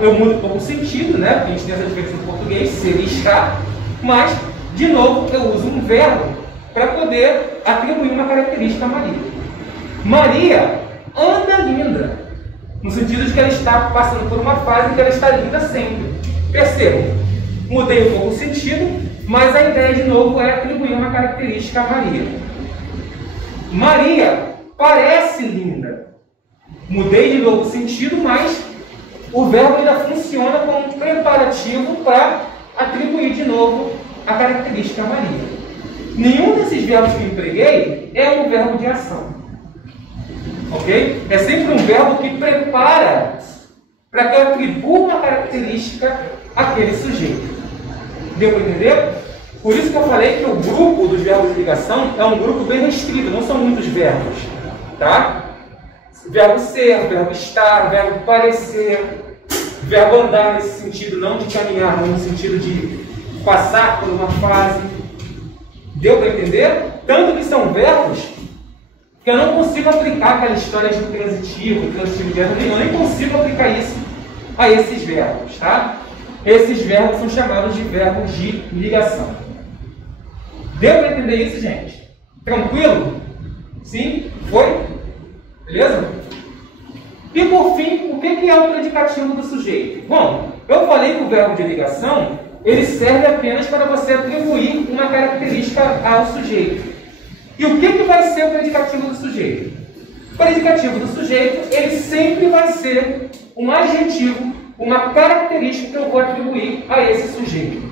Eu mudo um pouco o sentido, né? Porque a gente tem essa diferença no português, ser e estar. Mas, de novo, eu uso um verbo para poder atribuir uma característica a Maria. Maria anda linda. No sentido de que ela está passando por uma fase em que ela está linda sempre. Percebam, mudei um pouco o sentido, mas a ideia de novo é atribuir uma característica a Maria. Maria parece linda. Mudei de novo o sentido, mas o verbo ainda funciona como um preparativo para atribuir de novo a característica a Maria. Nenhum desses verbos que eu empreguei é um verbo de ação. Ok? É sempre um verbo que prepara para que eu atribua uma característica àquele sujeito. Deu para entender? Por isso que eu falei que o grupo dos verbos de ligação é um grupo bem restrito, não são muitos verbos. Tá? Verbo ser, verbo estar, verbo parecer, verbo andar nesse sentido, não de caminhar, mas no sentido de passar por uma fase. Deu para entender? Tanto que são verbos que eu não consigo aplicar aquela história de transitivo direto, eu nem consigo aplicar isso a esses verbos, tá? Esses verbos são chamados de verbos de ligação. Deu para entender isso, gente? Tranquilo? Sim? Foi? Beleza? E por fim, o que é o predicativo do sujeito? Bom, eu falei que o verbo de ligação ele serve apenas para você atribuir uma característica ao sujeito. E o que vai ser o predicativo do sujeito? O predicativo do sujeito, ele sempre vai ser um adjetivo, uma característica que eu vou atribuir a esse sujeito.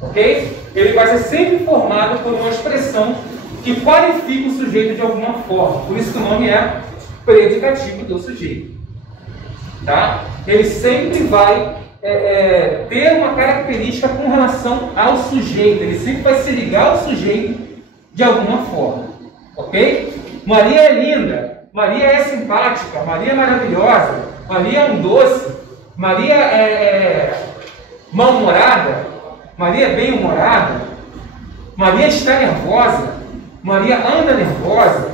Ok? Ele vai ser sempre formado por uma expressão que qualifica o sujeito de alguma forma. Por isso que o nome é predicativo do sujeito. Tá? Ele sempre vai ter uma característica com relação ao sujeito. Ele sempre vai se ligar ao sujeito de alguma forma. Ok? Maria é linda. Maria é simpática. Maria é maravilhosa. Maria é um doce. Maria é mal-humorada. Maria é bem-humorada. Maria está nervosa. Maria anda nervosa.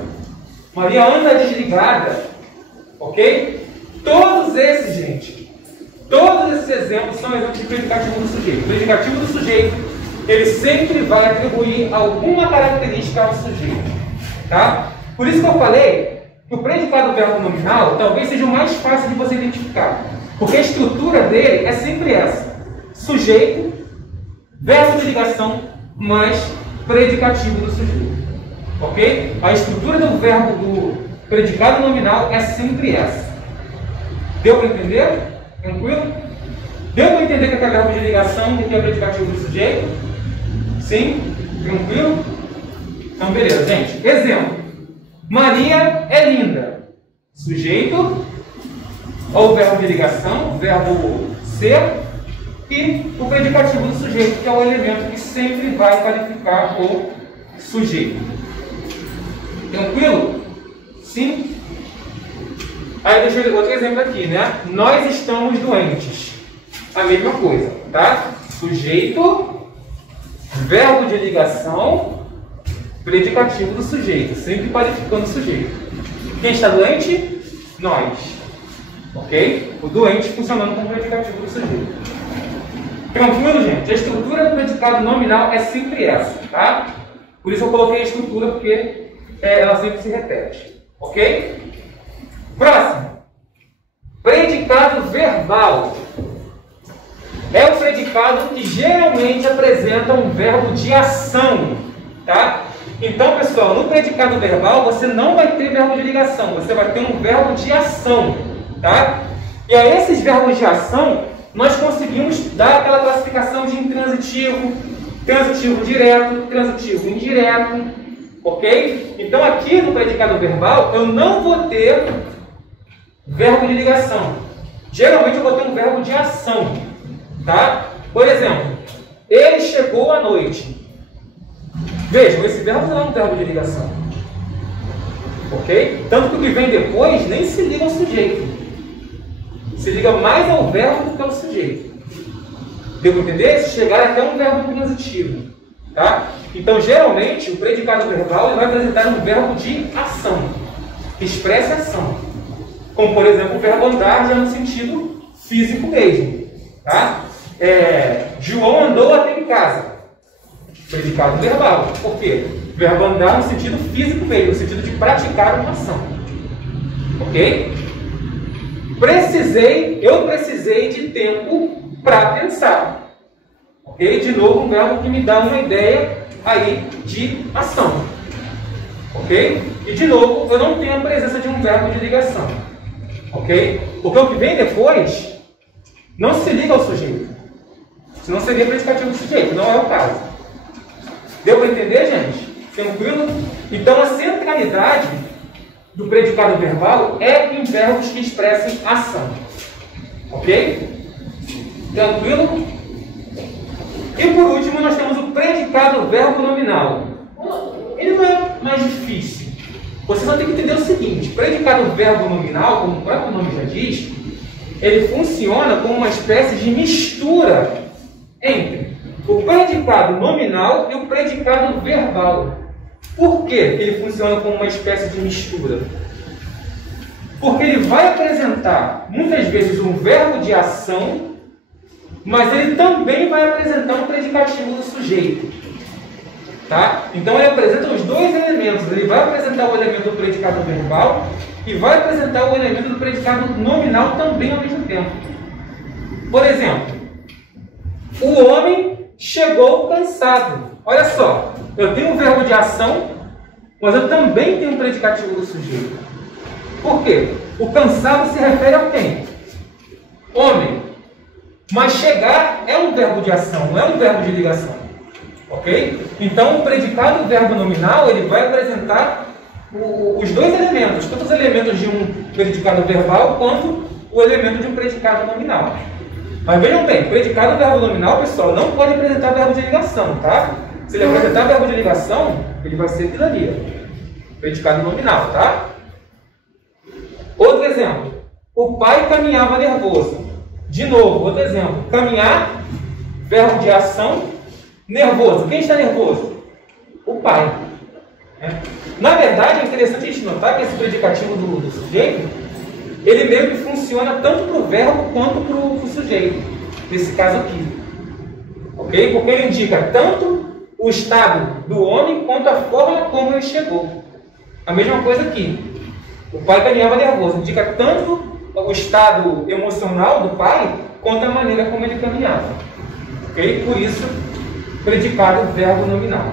Maria anda desligada. Ok? Todos esses, gente, todos esses exemplos são exemplos de predicativo do sujeito. O predicativo do sujeito, ele sempre vai atribuir alguma característica ao sujeito. Tá? Por isso que eu falei que o predicado do verbo nominal talvez seja o mais fácil de você identificar. Porque a estrutura dele é sempre essa. Sujeito, verbo de ligação, mais predicativo do sujeito. Ok? A estrutura do verbo do predicado nominal é sempre essa. Deu para entender? Tranquilo? Deu para entender que é verbo de ligação e que é predicativo do sujeito? Sim? Tranquilo? Então, beleza, gente. Exemplo. Maria é linda. Sujeito, ou o verbo de ligação, o verbo ser, e o predicativo do sujeito, que é o elemento que sempre vai qualificar o sujeito. Tranquilo? Sim? Aí deixa eu ver outro exemplo aqui, né? Nós estamos doentes. A mesma coisa, tá? Sujeito, verbo de ligação, predicativo do sujeito, sempre qualificando o sujeito. Quem está doente? Nós. Ok? O doente funcionando como predicativo do sujeito. Tranquilo, gente? A estrutura do predicado nominal é sempre essa, tá? Por isso eu coloquei a estrutura, porque ela sempre se repete. Ok? Próximo. Predicado verbal. É o predicado que geralmente apresenta um verbo de ação. Tá? Então, pessoal, no predicado verbal você não vai ter verbo de ligação, você vai ter um verbo de ação. Tá? E a esses verbos de ação, nós conseguimos dar aquela classificação de intransitivo, transitivo direto, transitivo indireto. Ok? Então, aqui no predicado verbal, eu não vou ter verbo de ligação. Geralmente, eu vou ter um verbo de ação. Tá? Por exemplo, ele chegou à noite. Vejam, esse verbo não é um verbo de ligação. Ok? Tanto que o que vem depois nem se liga ao sujeito. Se liga mais ao verbo do que ao sujeito. Deu para entender? Se chegar até um verbo transitivo. Tá? Então, geralmente, o predicado verbal ele vai apresentar um verbo de ação. Expressa ação. Como, por exemplo, o verbo andar já no sentido físico mesmo. Tá? João andou até em casa. Predicado verbal. Por quê? Verbo andar no sentido físico mesmo, no sentido de praticar uma ação. Ok? Eu precisei de tempo para pensar. Ok? De novo, um verbo que me dá uma ideia aí de ação. Ok? E de novo, eu não tenho a presença de um verbo de ligação. Ok? Porque o que vem depois não se liga ao sujeito. Senão seria predicativo do sujeito, não é o caso. Deu para entender, gente? Tranquilo? Então a centralidade do predicado verbal é em verbos que expressem ação. Ok? Tranquilo? E por último nós temos o predicado verbo nominal. Ele não é mais difícil. Você só tem que entender o seguinte: predicado verbo nominal, como o próprio nome já diz, ele funciona como uma espécie de mistura entre o predicado nominal e o predicado verbal. Por que ele funciona como uma espécie de mistura? Porque ele vai apresentar, muitas vezes, um verbo de ação, mas ele também vai apresentar um predicativo do sujeito. Tá? Então ele apresenta os dois elementos. Ele vai apresentar o elemento do predicado verbal e vai apresentar o elemento do predicado nominal também ao mesmo tempo. Por exemplo, o homem chegou cansado. Olha só, eu tenho um verbo de ação, mas eu também tenho um predicativo do sujeito. Por quê? O cansado se refere a quem? Homem. Mas chegar é um verbo de ação, não é um verbo de ligação. Ok? Então, o predicado verbo nominal, ele vai apresentar os dois elementos, tanto os elementos de um predicado verbal, quanto o elemento de um predicado nominal. Mas vejam bem, predicado verbo nominal, pessoal, não pode apresentar verbo de ligação, tá? Se ele apresentar verbo de ligação, ele vai ser aquilo ali. Predicado nominal, tá? Outro exemplo. O pai caminhava nervoso. De novo, outro exemplo. Caminhar, verbo de ação, nervoso. Quem está nervoso? O pai. Na verdade, é interessante a gente notar que esse predicativo do sujeito, ele meio que funciona tanto para o verbo quanto para o sujeito. Nesse caso aqui. Ok? Porque ele indica tanto o estado do homem quanto a forma como ele chegou. A mesma coisa aqui. O pai caminhava nervoso. Indica tanto o estado emocional do pai quanto a maneira como ele caminhava. Ok? Por isso, predicado verbo nominal.